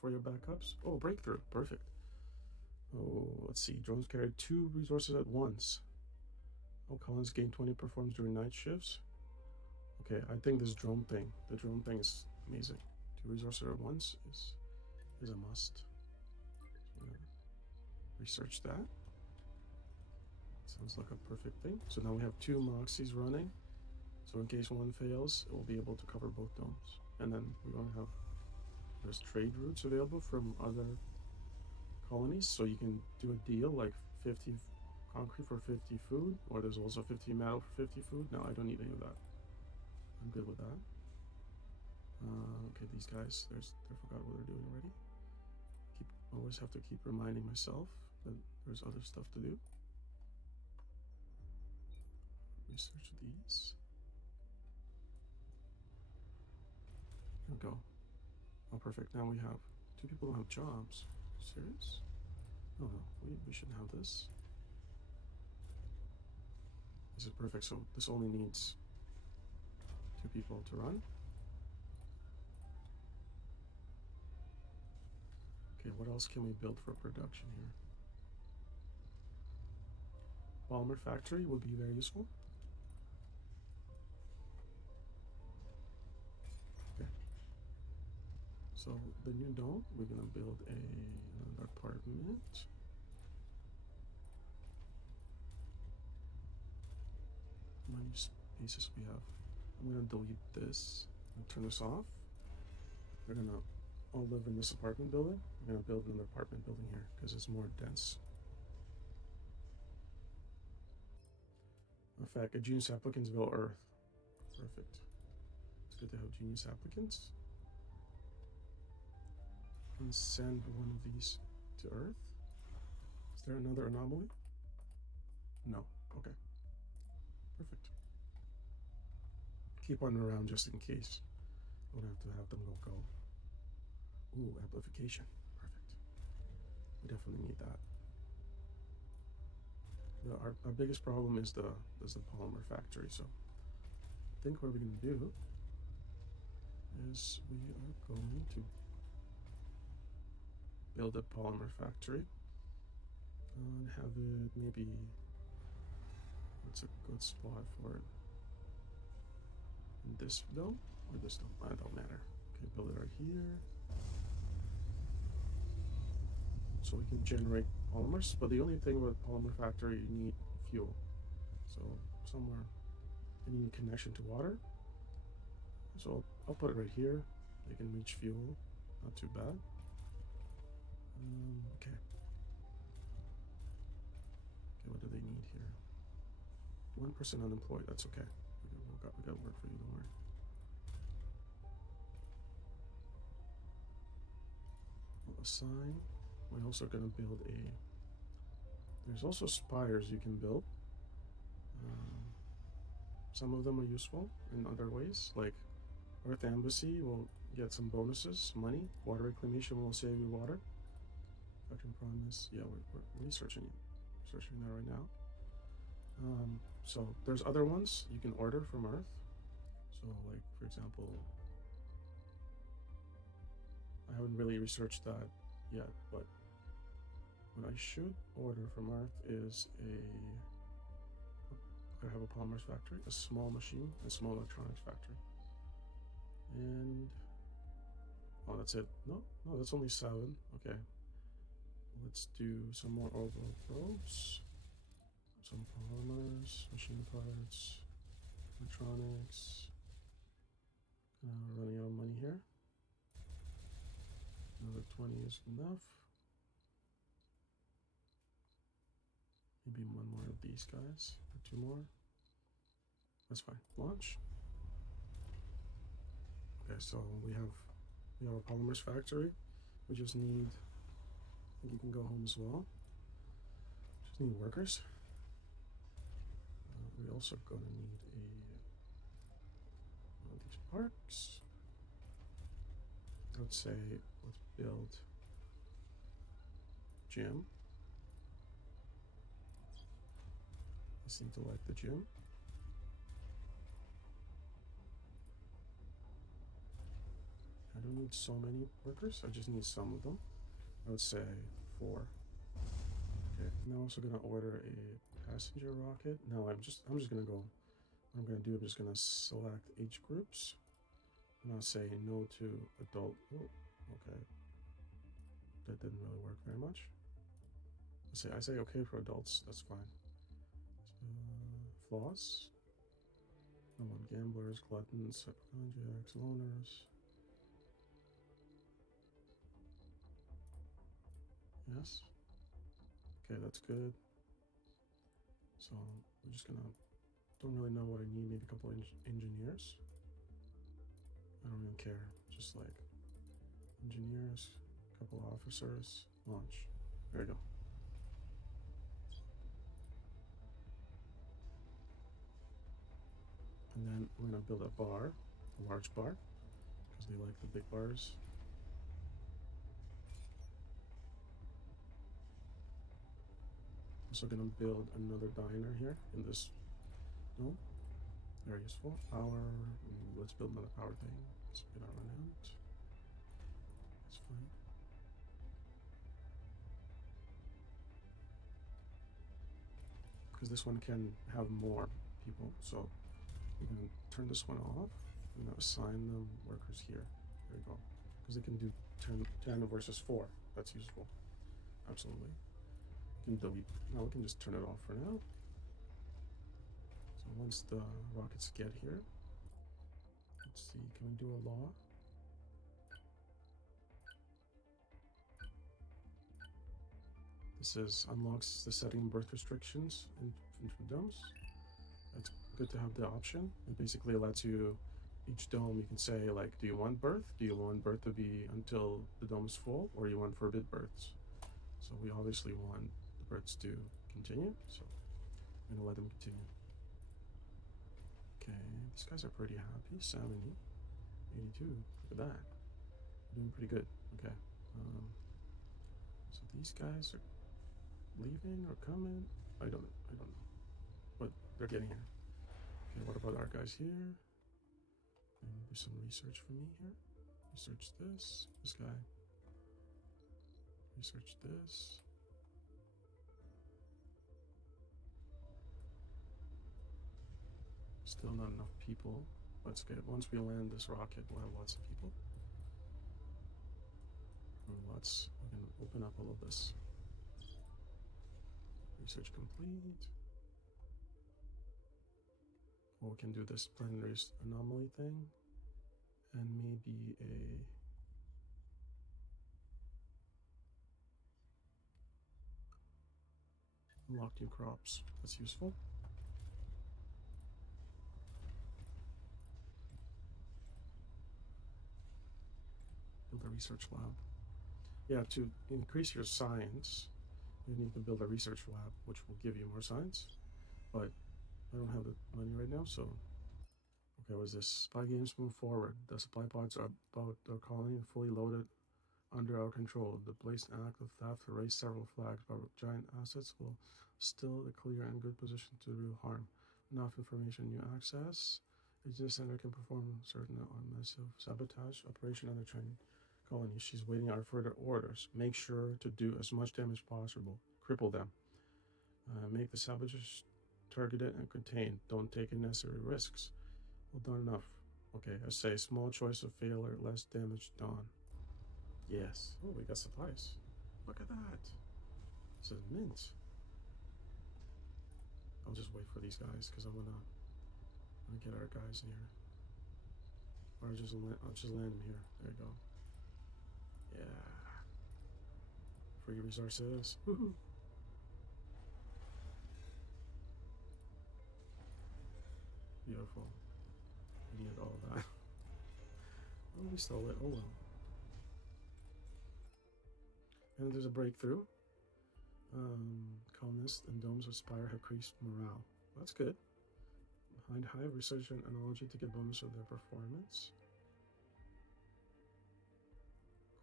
for your backups. Oh, breakthrough, perfect. Oh, let's see, drones carry 2 resources at once. Oh, colonists gain 20 performance during night shifts. Okay, I think the drone thing is amazing. 2 resources at once is a must. Research that. Sounds like a perfect thing. So now we have 2 Moxies running. So in case one fails, it will be able to cover both domes. And then we're going to have, there's trade routes available from other colonies. So you can do a deal like 50 concrete for 50 food, or there's also 50 metal for 50 food. No, I don't need any of that. I'm good with that. Okay, these guys, I forgot what they're doing already. Always have to keep reminding myself that there's other stuff to do. Research these. There we go. Oh, perfect. Now we have 2 people who have jobs. Serious? Oh no, we shouldn't have this. This is perfect. So this only needs 2 people to run. Okay, what else can we build for production here? Polymer factory would be very useful. Okay. So the new dome, we're gonna build another apartment. How many spaces we have? I'm gonna delete this and turn this off. We're gonna all live in this apartment building. I'm gonna build another apartment building here because it's more dense. In fact, a genius applicants will Earth. Perfect. It's good to have genius applicants. And send one of these to Earth. Is there another anomaly? No. Okay. Perfect. Keep one around just in case. I don't have to have them go. Ooh, amplification. Perfect. We definitely need that. Our biggest problem is the polymer factory. So I think what we're gonna do is we are going to build a polymer factory and have it maybe, what's a good spot for it? In this dome or this dome? It don't matter. Okay, build it right here. So we can generate polymers, but the only thing with polymer factory, you need fuel. So somewhere, and you need connection to water. So I'll put it right here. They can reach fuel, not too bad. Okay. Okay, what do they need here? 1% unemployed, that's okay. We got work for you, don't worry. We'll assign. We're also gonna build a, there's also spires you can build. Some of them are useful in other ways, like Earth Embassy will get some bonuses, money. Water Reclamation will save you water. Veteran Promise, yeah, we're researching it. Researching that right now. So there's other ones you can order from Earth. So like, for example, I haven't really researched that yet, but what I should order from Earth is I have a polymers factory, a small machine, a small electronics factory. And oh, that's it. No, that's only 7. Okay. Let's do some more orbital probes. Some polymers, machine parts, electronics. Running out of money here. Another 20 is enough. Maybe one more of these guys, or 2 more. That's fine. Launch. Okay, so we have a polymers factory. We just need, I think you can go home as well. Just need workers. We also gonna need one of these parks. I would say let's build gym. I seem to like the gym. I don't need so many workers. I just need some of them. I would say 4. Okay. Now I'm also gonna order a passenger rocket. No, I'm just gonna go. What I'm gonna do, I'm just gonna select age groups. And I'll say no to adult. Oh, okay. That didn't really work very much. I say okay for adults. That's fine. Flaws. No one gamblers, gluttons, hypochondriacs, loners. Yes. Okay, that's good. So we're just gonna, don't really know what I need, maybe a couple engineers. I don't even care, just like engineers, a couple officers, launch. There we go. And then we're gonna build a bar, a large bar, because they like the big bars. Also gonna build another diner here in this dome. Very useful. Power. Let's build another power thing. Let's get our run out. That's fine. Because this one can have more people. So we're gonna turn this one off. I'm gonna assign them workers here. There you go. Because they can do 10 versus 4. That's useful. Absolutely. We can delete. Now we can just turn it off for now. So once the rockets get here, let's see, can we do a law? This is unlocks the setting birth restrictions in domes. That's good to have the option. It basically lets you, each dome you can say like, do you want birth? Do you want birth to be until the dome is full, or you want forbid births? So we obviously want the births to continue, so I'm gonna let them continue. Okay, these guys are pretty happy. 70, 82. Look at that. Doing pretty good. Okay. So these guys are leaving or coming? I don't know. But they're getting here. Okay, what about our guys here? And do some research for me here. Research this guy. Research this. Still not enough people. Let's get, once we land this rocket, we'll have lots of people. We can open up all of this. Research complete. Or we can do this planetary anomaly thing. And maybe a unlock new crops. That's useful. Build a research lab. Yeah, to increase your science, you need to build a research lab, which will give you more science. But I don't have the money right now, so okay, what is this? Spy games move forward. The supply pods are about our colony, fully loaded, under our control. The blatant act of theft erased several flags, but giant assets will still the clear and good position to do harm. Enough information you access. The center can perform certain massive sabotage operation on the train colony. She's waiting our further orders. Make sure to do as much damage as possible. Cripple them. Make the saboteurs targeted and contained. Don't take unnecessary risks. Well done enough. Okay, I say small choice of failure, less damage done. Yes. Oh, we got supplies. Look at that. This is mint. I'll just wait for these guys because I wanna get our guys in here. Or I'll just land them here. There you go. Yeah. Free resources. Woohoo. Beautiful. We needed all of that. Oh, we stole it. Oh well. And there's a breakthrough. Colonists and domes of Spire have increased morale. That's good. Behind Hive, research and analogy to get bonus of their performance.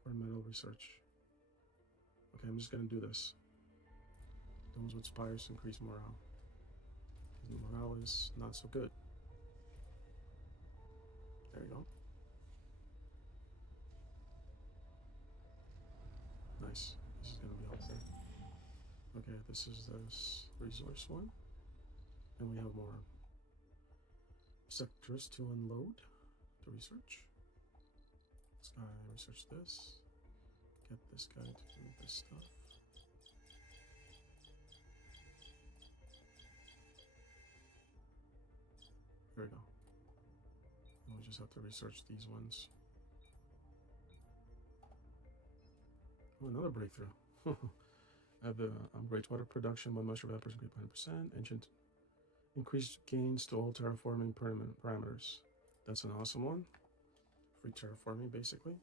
Core metal research. Okay, I'm just gonna do this. Domes with spires increase morale. The morale is not so good. There you go. Nice. This is gonna be helpful. Okay, this is this resource one. And we have more sectors to unload to research. This guy research this. Get this guy to do this stuff. There we go. And we just have to research these ones. Oh, another breakthrough. I have the upgrade water production by moisture evaporation increased by 100%. Ancient increased gains to all terraforming parameters. That's an awesome one. Free terraforming, basically.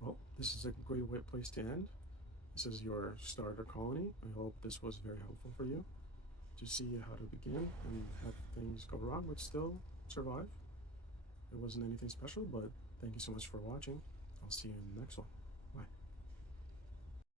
Well, this is a great place to end. This is your starter colony. I hope this was very helpful for you to see how to begin and have things go wrong but still survive. It wasn't anything special, but thank you so much for watching. I'll see you in the next one.